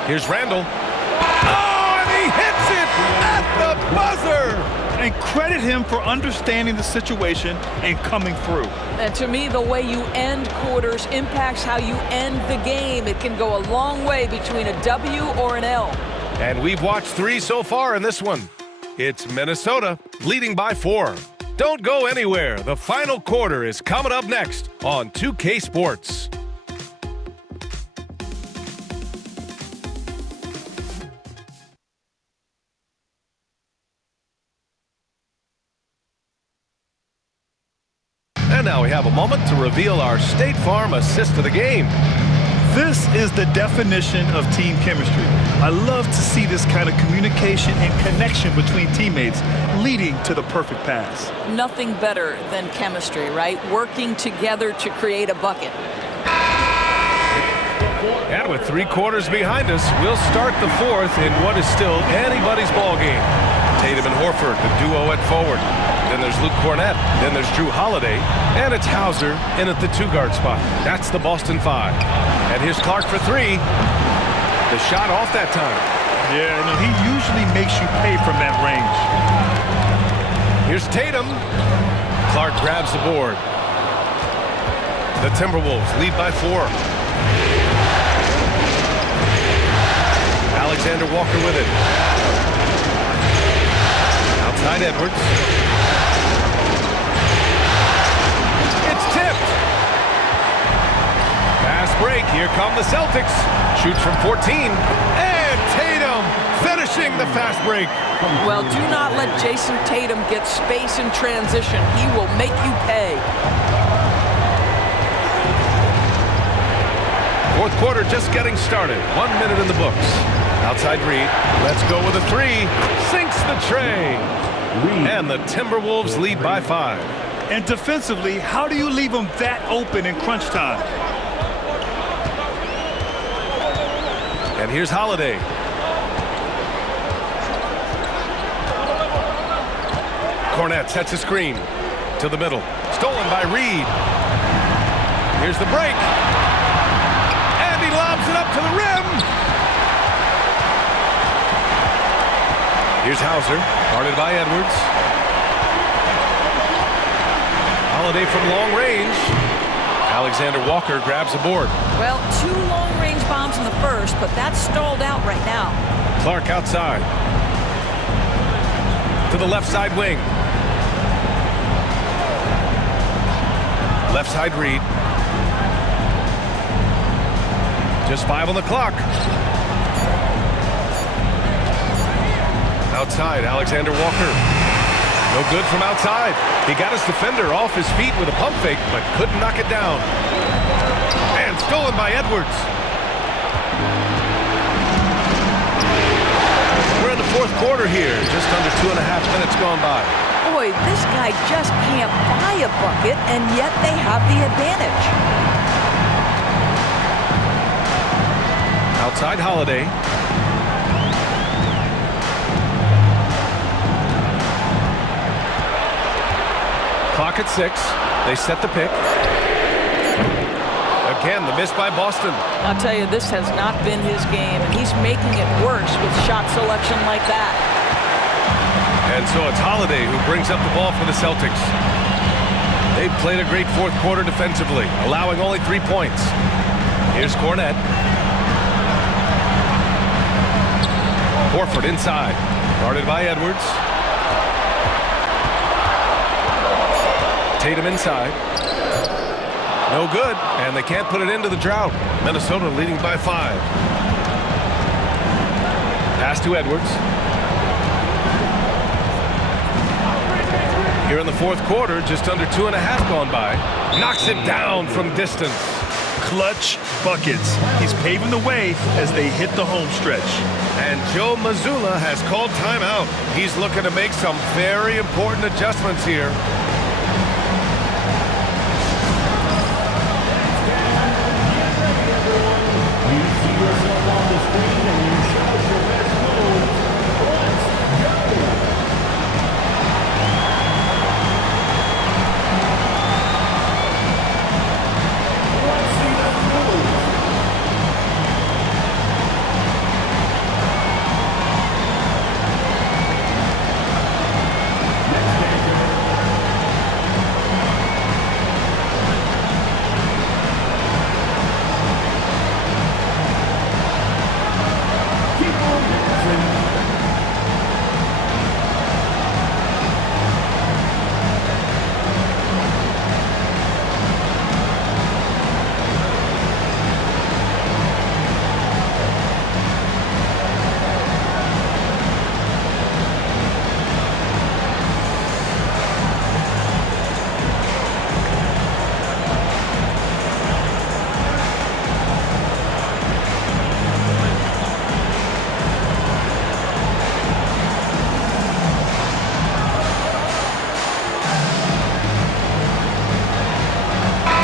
Here's Randall. Oh, and he hits it at the buzzer! And credit him for understanding the situation and coming through. And to me, the way you end quarters impacts how you end the game. It can go a long way between a W or an L. And we've watched 3 so far in this one. It's Minnesota leading by 4. Don't go anywhere. The final quarter is coming up next on 2K Sports. And now we have a moment to reveal our State Farm assist of the game. This is the definition of team chemistry. I love to see this kind of communication and connection between teammates leading to the perfect pass. Nothing better than chemistry, right? Working together to create a bucket. And with 3 quarters behind us, we'll start the 4th in what is still anybody's ball game. Tatum and Horford, the duo at forward. Then there's Luke Cornett. Then there's Drew Holiday. And it's Hauser in at the 2-guard spot. That's the Boston 5. And here's Clark for 3. The shot off that time. Yeah, no, he usually makes you pay from that range. Here's Tatum. Clark grabs the board. The Timberwolves lead by 4. Alexander Walker with it. Outside Edwards. It's tipped. Fast break. Here come the Celtics. Shoots from 14. And Tatum finishing the fast break. Well, do not let Jason Tatum get space in transition. He will make you pay. 4th quarter just getting started. 1 minute in the books. Outside Reed. Let's go with a 3. Sinks the tray. And the Timberwolves lead by 5. And defensively, how do you leave them that open in crunch time? And here's Holiday. Cornett sets a screen to the middle. Stolen by Reed. Here's the break. And he lobs it up to the rim. Here's Hauser, guarded by Edwards. Holiday from long range. Alexander Walker grabs the board. Well, 2 long-range bombs in the first, but that's stalled out right now. Clark outside. To the left side wing. Left side Reed. Just 5 on the clock. Outside, Alexander Walker. No good from outside. He got his defender off his feet with a pump fake, but couldn't knock it down. And stolen by Edwards. fourth quarter here. Just under 2.5 minutes gone by. Boy, this guy just can't buy a bucket, and yet they have the advantage. Outside Holiday. Clock at 6. They set the pick. Again, the miss by Boston. I'll tell you, this has not been his game, and he's making it worse with shot selection like that. And so it's Holiday who brings up the ball for the Celtics. They've played a great fourth quarter defensively, allowing only 3 points. Here's Cornette. Horford inside. Guarded by Edwards. Tatum inside. No good, and they can't put it into the drought. Minnesota leading by 5. Pass to Edwards. Here in the fourth quarter, just under 2.5 gone by. Knocks it down from distance. Clutch buckets. He's paving the way as they hit the home stretch. And Joe Mazzulla has called timeout. He's looking to make some very important adjustments here.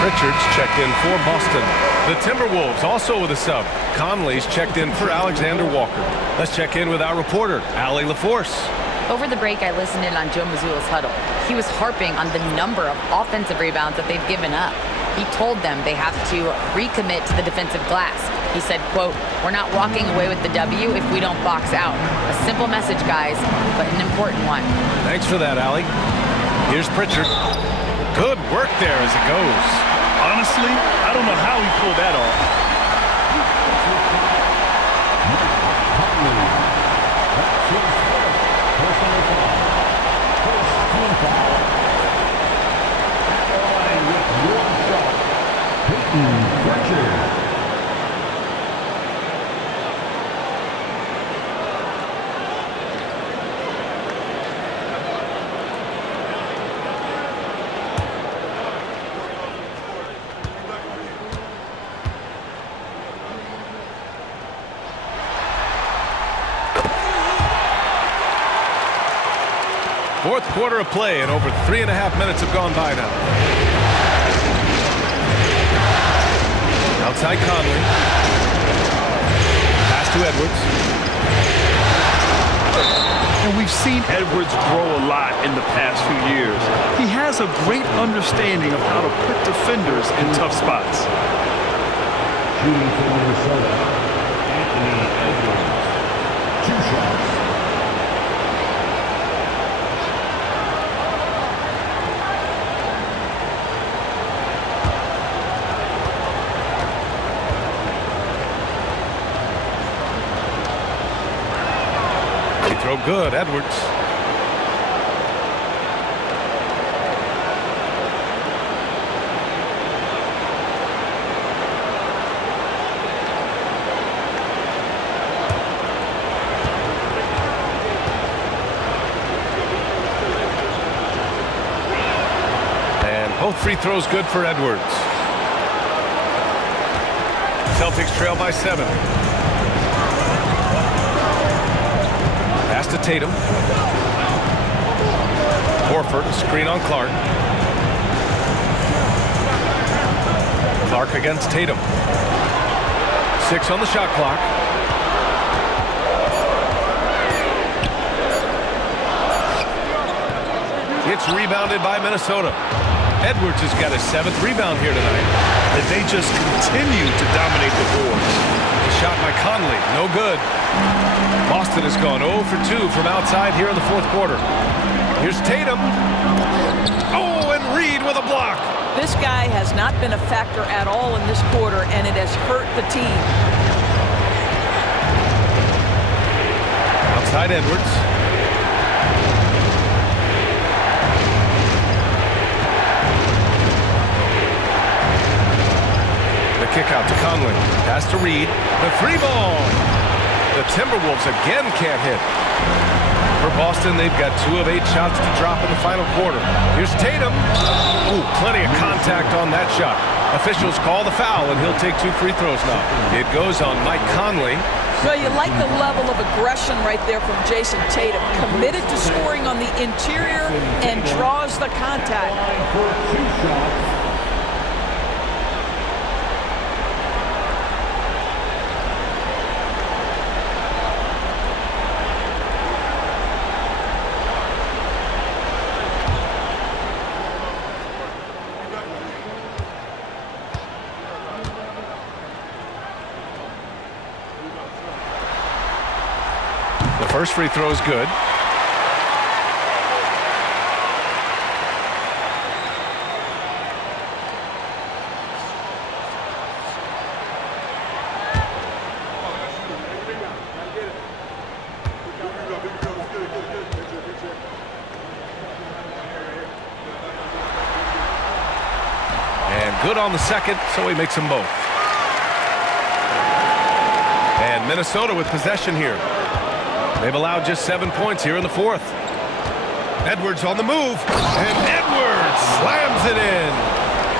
Richards checked in for Boston. The Timberwolves also with a sub. Conley's checked in for Alexander Walker. Let's check in with our reporter, Allie LaForce. Over the break, I listened in on Joe Mazzulla's huddle. He was harping on the number of offensive rebounds that they've given up. He told them they have to recommit to the defensive glass. He said, quote, "We're not walking away with the W if we don't box out." A simple message, guys, but an important one. Thanks for that, Allie. Here's Pritchard. Good work there as it goes. Honestly, I don't know how he pulled that off. Fourth quarter of play, and over 3.5 minutes have gone by now. Outside Conley. Pass to Edwards. And we've seen Edwards grow a lot in the past few years. He has a great understanding of how to put defenders in tough spots. Shooting for Minnesota, Anthony Edwards. 2 shots. Throw good, Edwards. And both free throws good for Edwards. Celtics trail by 7. Pass to Tatum. Horford, screen on Clark. Clark against Tatum. 6 on the shot clock. It's rebounded by Minnesota. Edwards has got his 7th rebound here tonight. And they just continue to dominate the boards. A shot by Conley, no good. Boston has gone 0 for 2 from outside here in the 4th quarter. Here's Tatum. Oh, and Reed with a block. This guy has not been a factor at all in this quarter, and it has hurt the team. Outside Edwards. The kick out to Conley. Pass to Reed. The 3-ball. The Timberwolves again can't hit. For Boston, they've got 2 of 8 shots to drop in the final quarter. Here's Tatum. Ooh, plenty of contact on that shot. Officials call the foul, and he'll take 2 free throws now. It goes on Mike Conley. So you like the level of aggression right there from Jason Tatum. Committed to scoring on the interior and draws the contact. For 2 shots. The first free throw is good. And good on the second, so he makes them both. And Minnesota with possession here. They've allowed just 7 points here in the 4th. Edwards on the move, and Edwards slams it in.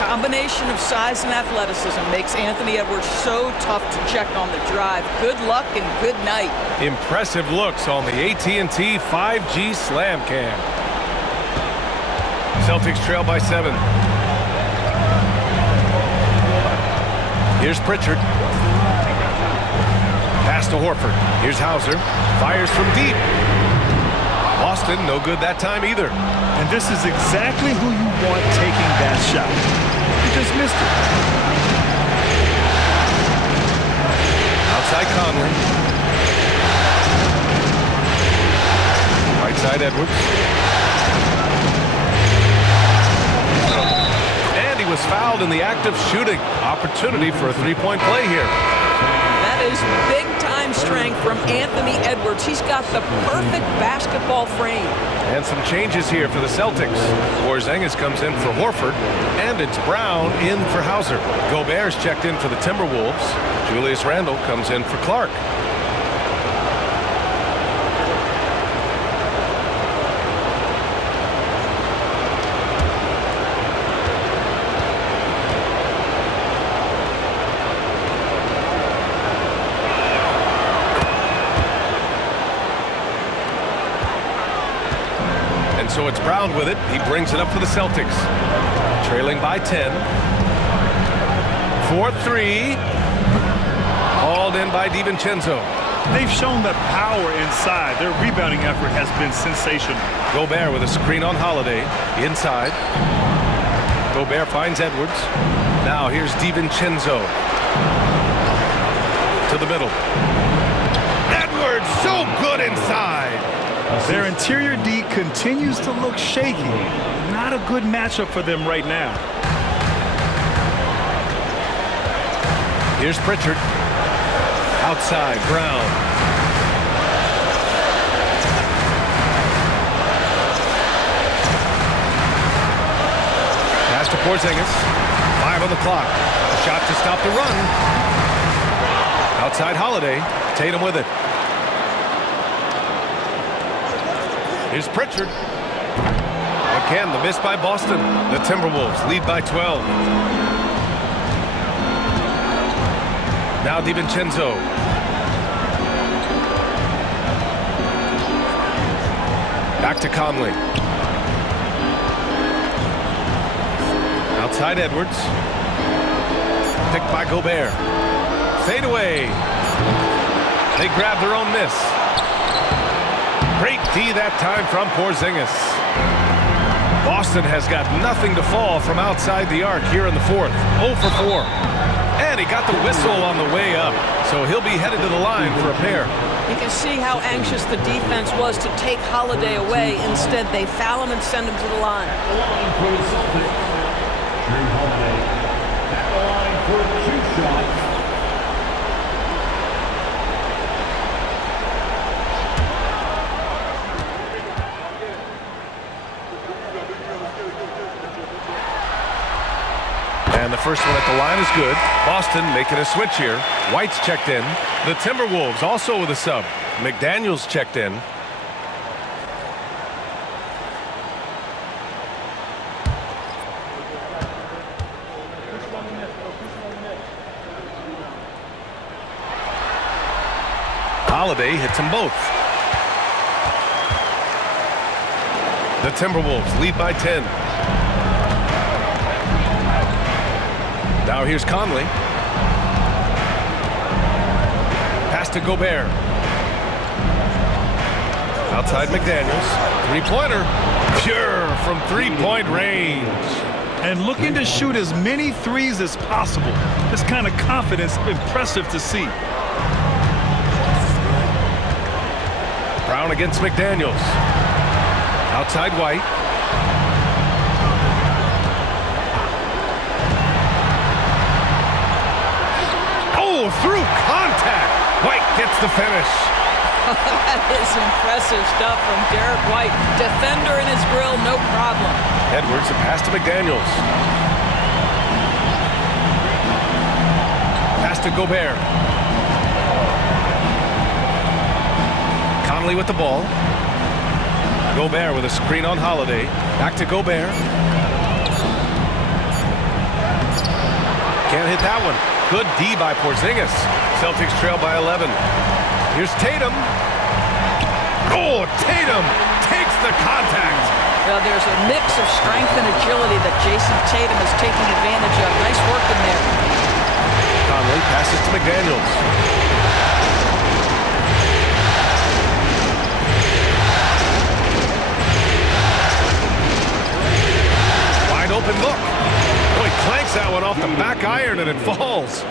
Combination of size and athleticism makes Anthony Edwards so tough to check on the drive. Good luck and good night. Impressive looks on the AT&T 5G Slam Cam. Celtics trail by 7. Here's Pritchard. Pass to Horford. Here's Hauser. Fires from deep. Boston, no good that time either. And this is exactly who you want taking that shot. He just missed it. Outside Conley. Right side Edwards. And he was fouled in the act of shooting. Opportunity for a 3-point play here. That is big-time strength from Anthony Edwards. He's got the perfect basketball frame. And some changes here for the Celtics. Porzingis comes in for Horford, and it's Brown in for Hauser. Gobert's checked in for the Timberwolves. Julius Randle comes in for Clark. So it's Brown with it. He brings it up for the Celtics. Trailing by 10. 4-3. Hauled in by DiVincenzo. They've shown that power inside. Their rebounding effort has been sensational. Gobert with a screen on Holiday. Inside. Gobert finds Edwards. Now here's DiVincenzo. To the middle. Edwards so good inside. Their interior D continues to look shaky. Not a good matchup for them right now. Here's Pritchard. Outside, Brown. Pass to Porzingis. 5 on the clock. A shot to stop the run. Outside Holiday. Tatum with it. Here's Pritchard. Again, the miss by Boston. The Timberwolves lead by 12. Now DiVincenzo. Back to Conley. Outside Edwards. Picked by Gobert. Fade away. They grab their own miss. Great D that time from Porzingis. Boston has got nothing to fall from outside the arc here in the fourth. 0 for 4. And he got the whistle on the way up, so he'll be headed to the line for a pair. You can see how anxious the defense was to take Holiday away. Instead, they foul him and send him to the line. The line for the Celtics, Drew Holiday. At the line for 2 shots. And the first one at the line is good. Boston making a switch here. White's checked in. The Timberwolves also with a sub. McDaniels checked in. Holiday hits them both. The Timberwolves lead by 10. Now here's Conley. Pass to Gobert. Outside McDaniels. Three-pointer. Pure from three-point range. And looking to shoot as many threes as possible. This kind of confidence, impressive to see. Brown against McDaniels. Outside White. Oh, through contact. White gets the finish. That is impressive stuff from Derek White. Defender in his grill, no problem. Edwards, a pass to McDaniels. Pass to Gobert. Conley with the ball. Gobert with a screen on Holiday. Back to Gobert. Can't hit that one. Good D by Porzingis. Celtics trail by 11. Here's Tatum. Oh, Tatum takes the contact. Well, there's a mix of strength and agility that Jason Tatum is taking advantage of. Nice work in there. Conley passes to McDaniels. Wide open look. Oh, he clanks that one off the back iron and it falls.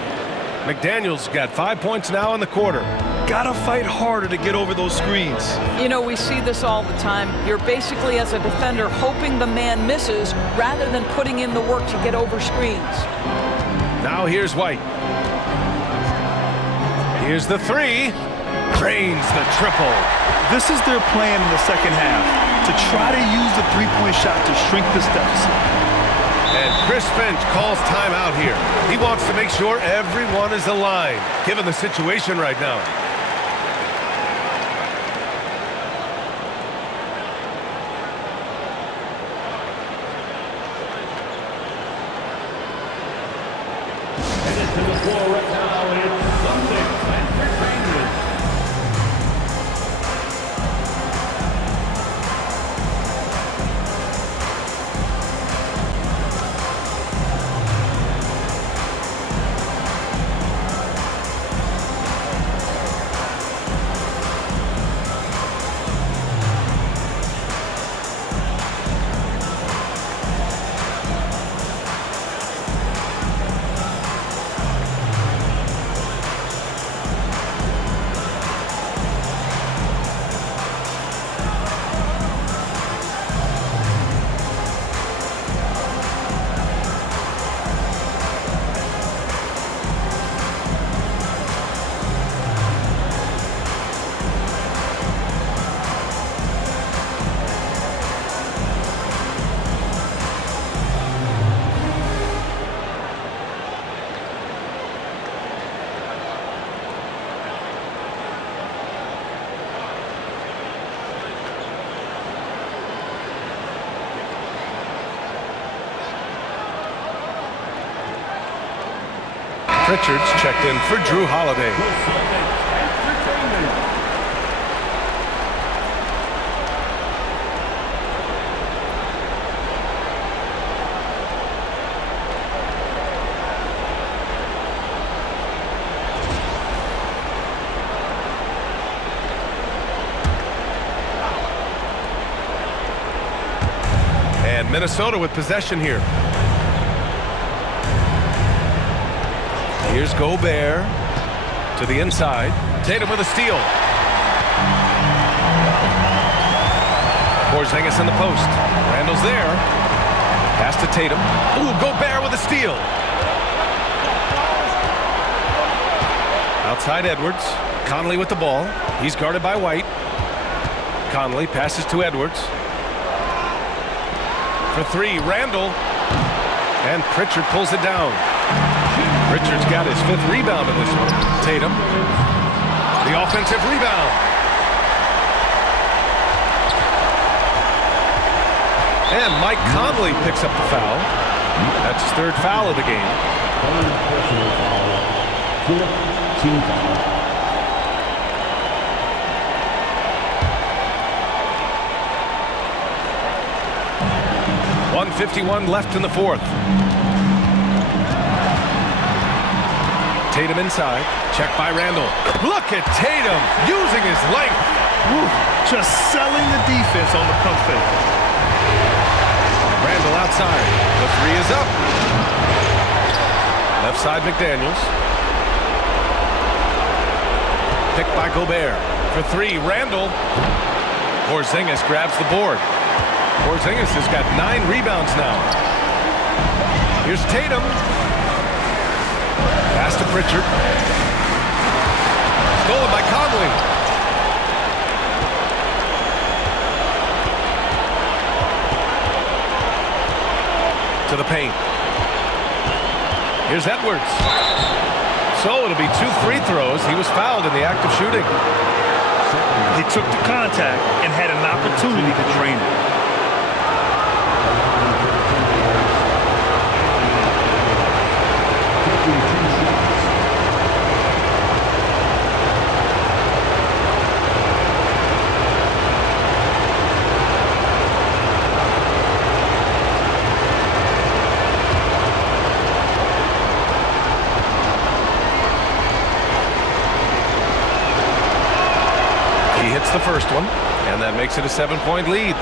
McDaniels got 5 points now in the quarter. Gotta fight harder to get over those screens. You know, we see this all the time. You're basically, as a defender, hoping the man misses rather than putting in the work to get over screens. Now here's White. Here's the three. Drains the triple. This is their plan in the second half, to try to use the three-point shot to shrink this deficit. And Chris Finch calls timeout here. He wants to make sure everyone is aligned, given the situation right now. Headed to the floor right now, it's Celtics Entertainment. Pritchard's checked in for Drew Holiday. The Celtics Entertainment. And Minnesota with possession here. Here's Gobert to the inside. Tatum with a steal. Porzingis in the post. Randall's there. Pass to Tatum. Ooh, Gobert with a steal. Outside Edwards. Conley with the ball. He's guarded by White. Conley passes to Edwards. For three, Randall. And Pritchard pulls it down. Pritchard's got his 5th rebound in this one. Tatum. The offensive rebound. And Mike Conley picks up the foul. That's his 3rd foul of the game. Personal foul. 4th team foul. 1:51 left in the 4th. Tatum inside. Check by Randall. Look at Tatum using his length. Woo, just selling the defense on the pump fake. Randall outside. The 3 is up. Left side McDaniels. Picked by Gobert. For 3, Randall. Porzingis grabs the board. Porzingis has got 9 rebounds now. Here's Tatum. Pass to Pritchard. Stolen by Conley. To the paint. Here's Edwards. So it'll be 2 free throws. He was fouled in the act of shooting. He took the contact and had an opportunity to drain it. The first one, and that makes it a 7-point lead.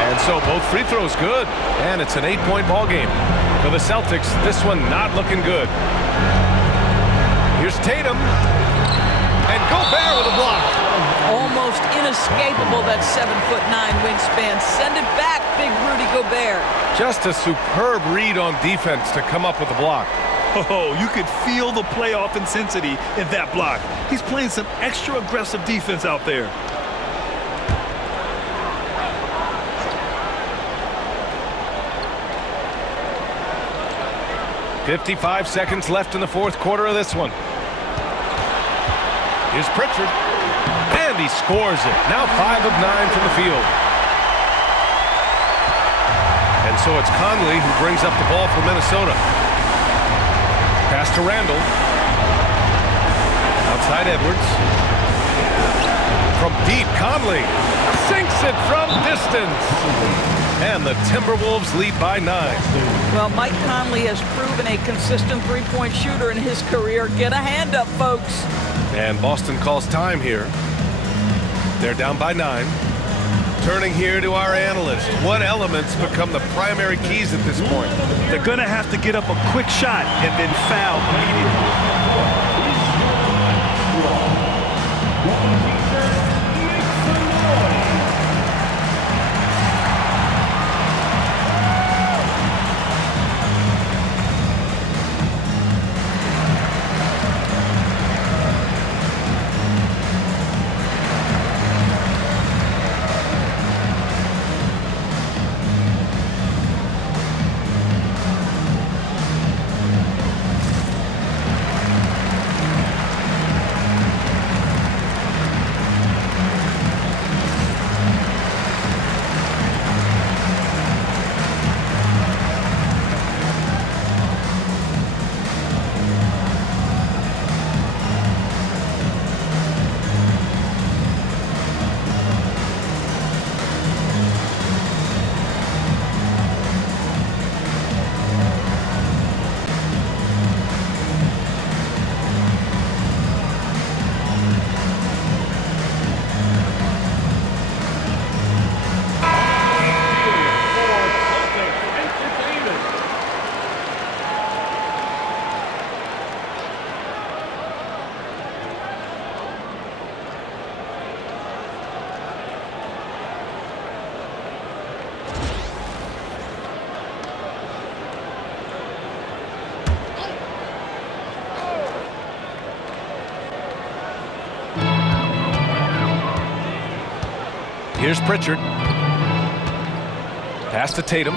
And so both free throws good, and it's an 8-point ball game. For the Celtics, this one not looking good. Here's Tatum. And Gobert with a block. Almost inescapable, that 7'9" wingspan. Send it back, big Rudy Gobert. Just a superb read on defense to come up with a block. Oh, you could feel the playoff intensity in that block. He's playing some extra aggressive defense out there. .55 seconds left in the 4th quarter of this one. Here's Pritchard, and he scores it. Now 5 of 9 from the field. And so it's Conley who brings up the ball for Minnesota. Pass to Randall. Outside Edwards. From deep, Conley sinks it from distance. And the Timberwolves lead by 9. Well, Mike Conley has proven a consistent 3-point shooter in his career. Get a hand up, folks. And Boston calls time here. They're down by 9. Turning here to our analysts. What elements become the primary keys at this point? They're going to have to get up a quick shot and then foul immediately. Here's Pritchard. Pass to Tatum.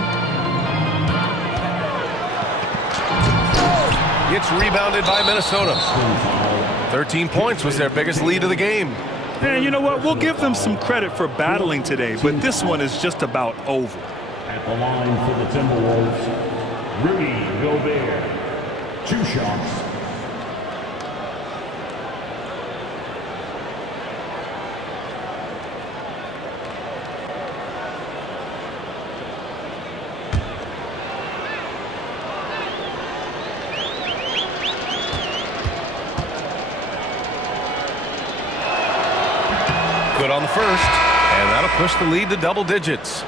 It's rebounded by Minnesota. 13 points was their biggest lead of the game. And you know what? We'll give them some credit for battling today, but this one is just about over. At the line for the Timberwolves, Rudy Gobert. 2 shots. Good on the first, and that'll push the lead to double digits.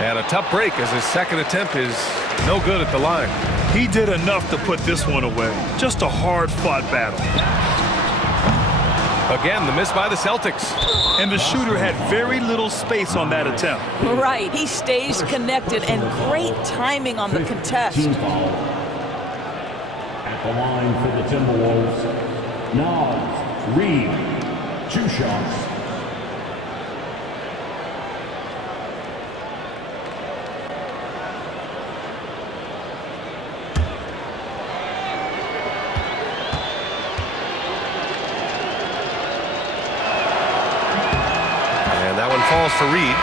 And a tough break as his second attempt is no good at the line. He did enough to put this one away. Just a hard-fought battle. Again, the miss by the Celtics. And the shooter had very little space on that attempt. Right, he stays connected, and great timing on the contest. Team foul. At the line for the Timberwolves, Nas Reed. 2 shots. That one falls for Reed.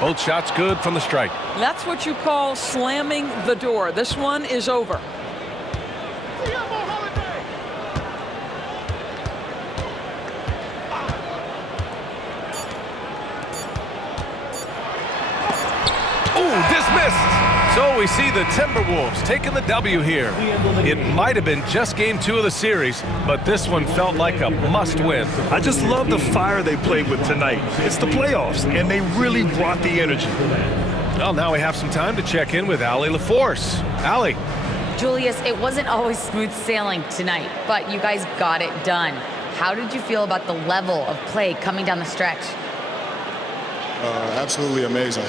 Both shots good from the strike. That's what you call slamming the door. This one is over. Dismissed. So we see the Timberwolves taking the W here. It might have been just game 2 of the series, but this one felt like a must-win. I just love the fire they played with tonight. It's the playoffs, and they really brought the energy. Well, now we have some time to check in with Allie LaForce. Allie. Julius, it wasn't always smooth sailing tonight, but you guys got it done. How did you feel about the level of play coming down the stretch? Absolutely amazing.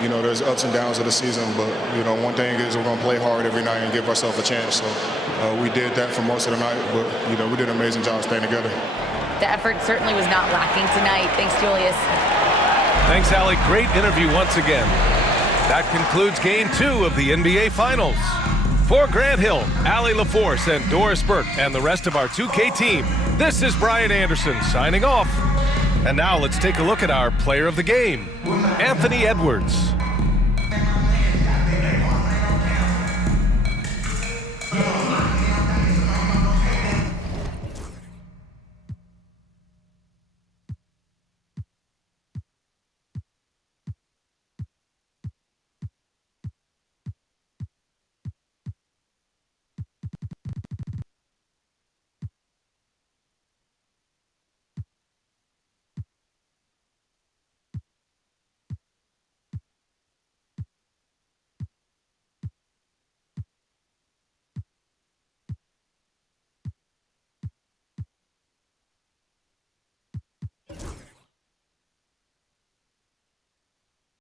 You know, there's ups and downs of the season, but, you know, one thing is we're going to play hard every night and give ourselves a chance. So we did that for most of the night, but, you know, we did an amazing job staying together. The effort certainly was not lacking tonight. Thanks, Julius. Thanks, Allie. Great interview once again. That concludes game 2 of the NBA Finals. For Grant Hill, Allie LaForce, and Doris Burke, and the rest of our 2K team, this is Brian Anderson signing off. And now let's take a look at our player of the game, Anthony Edwards.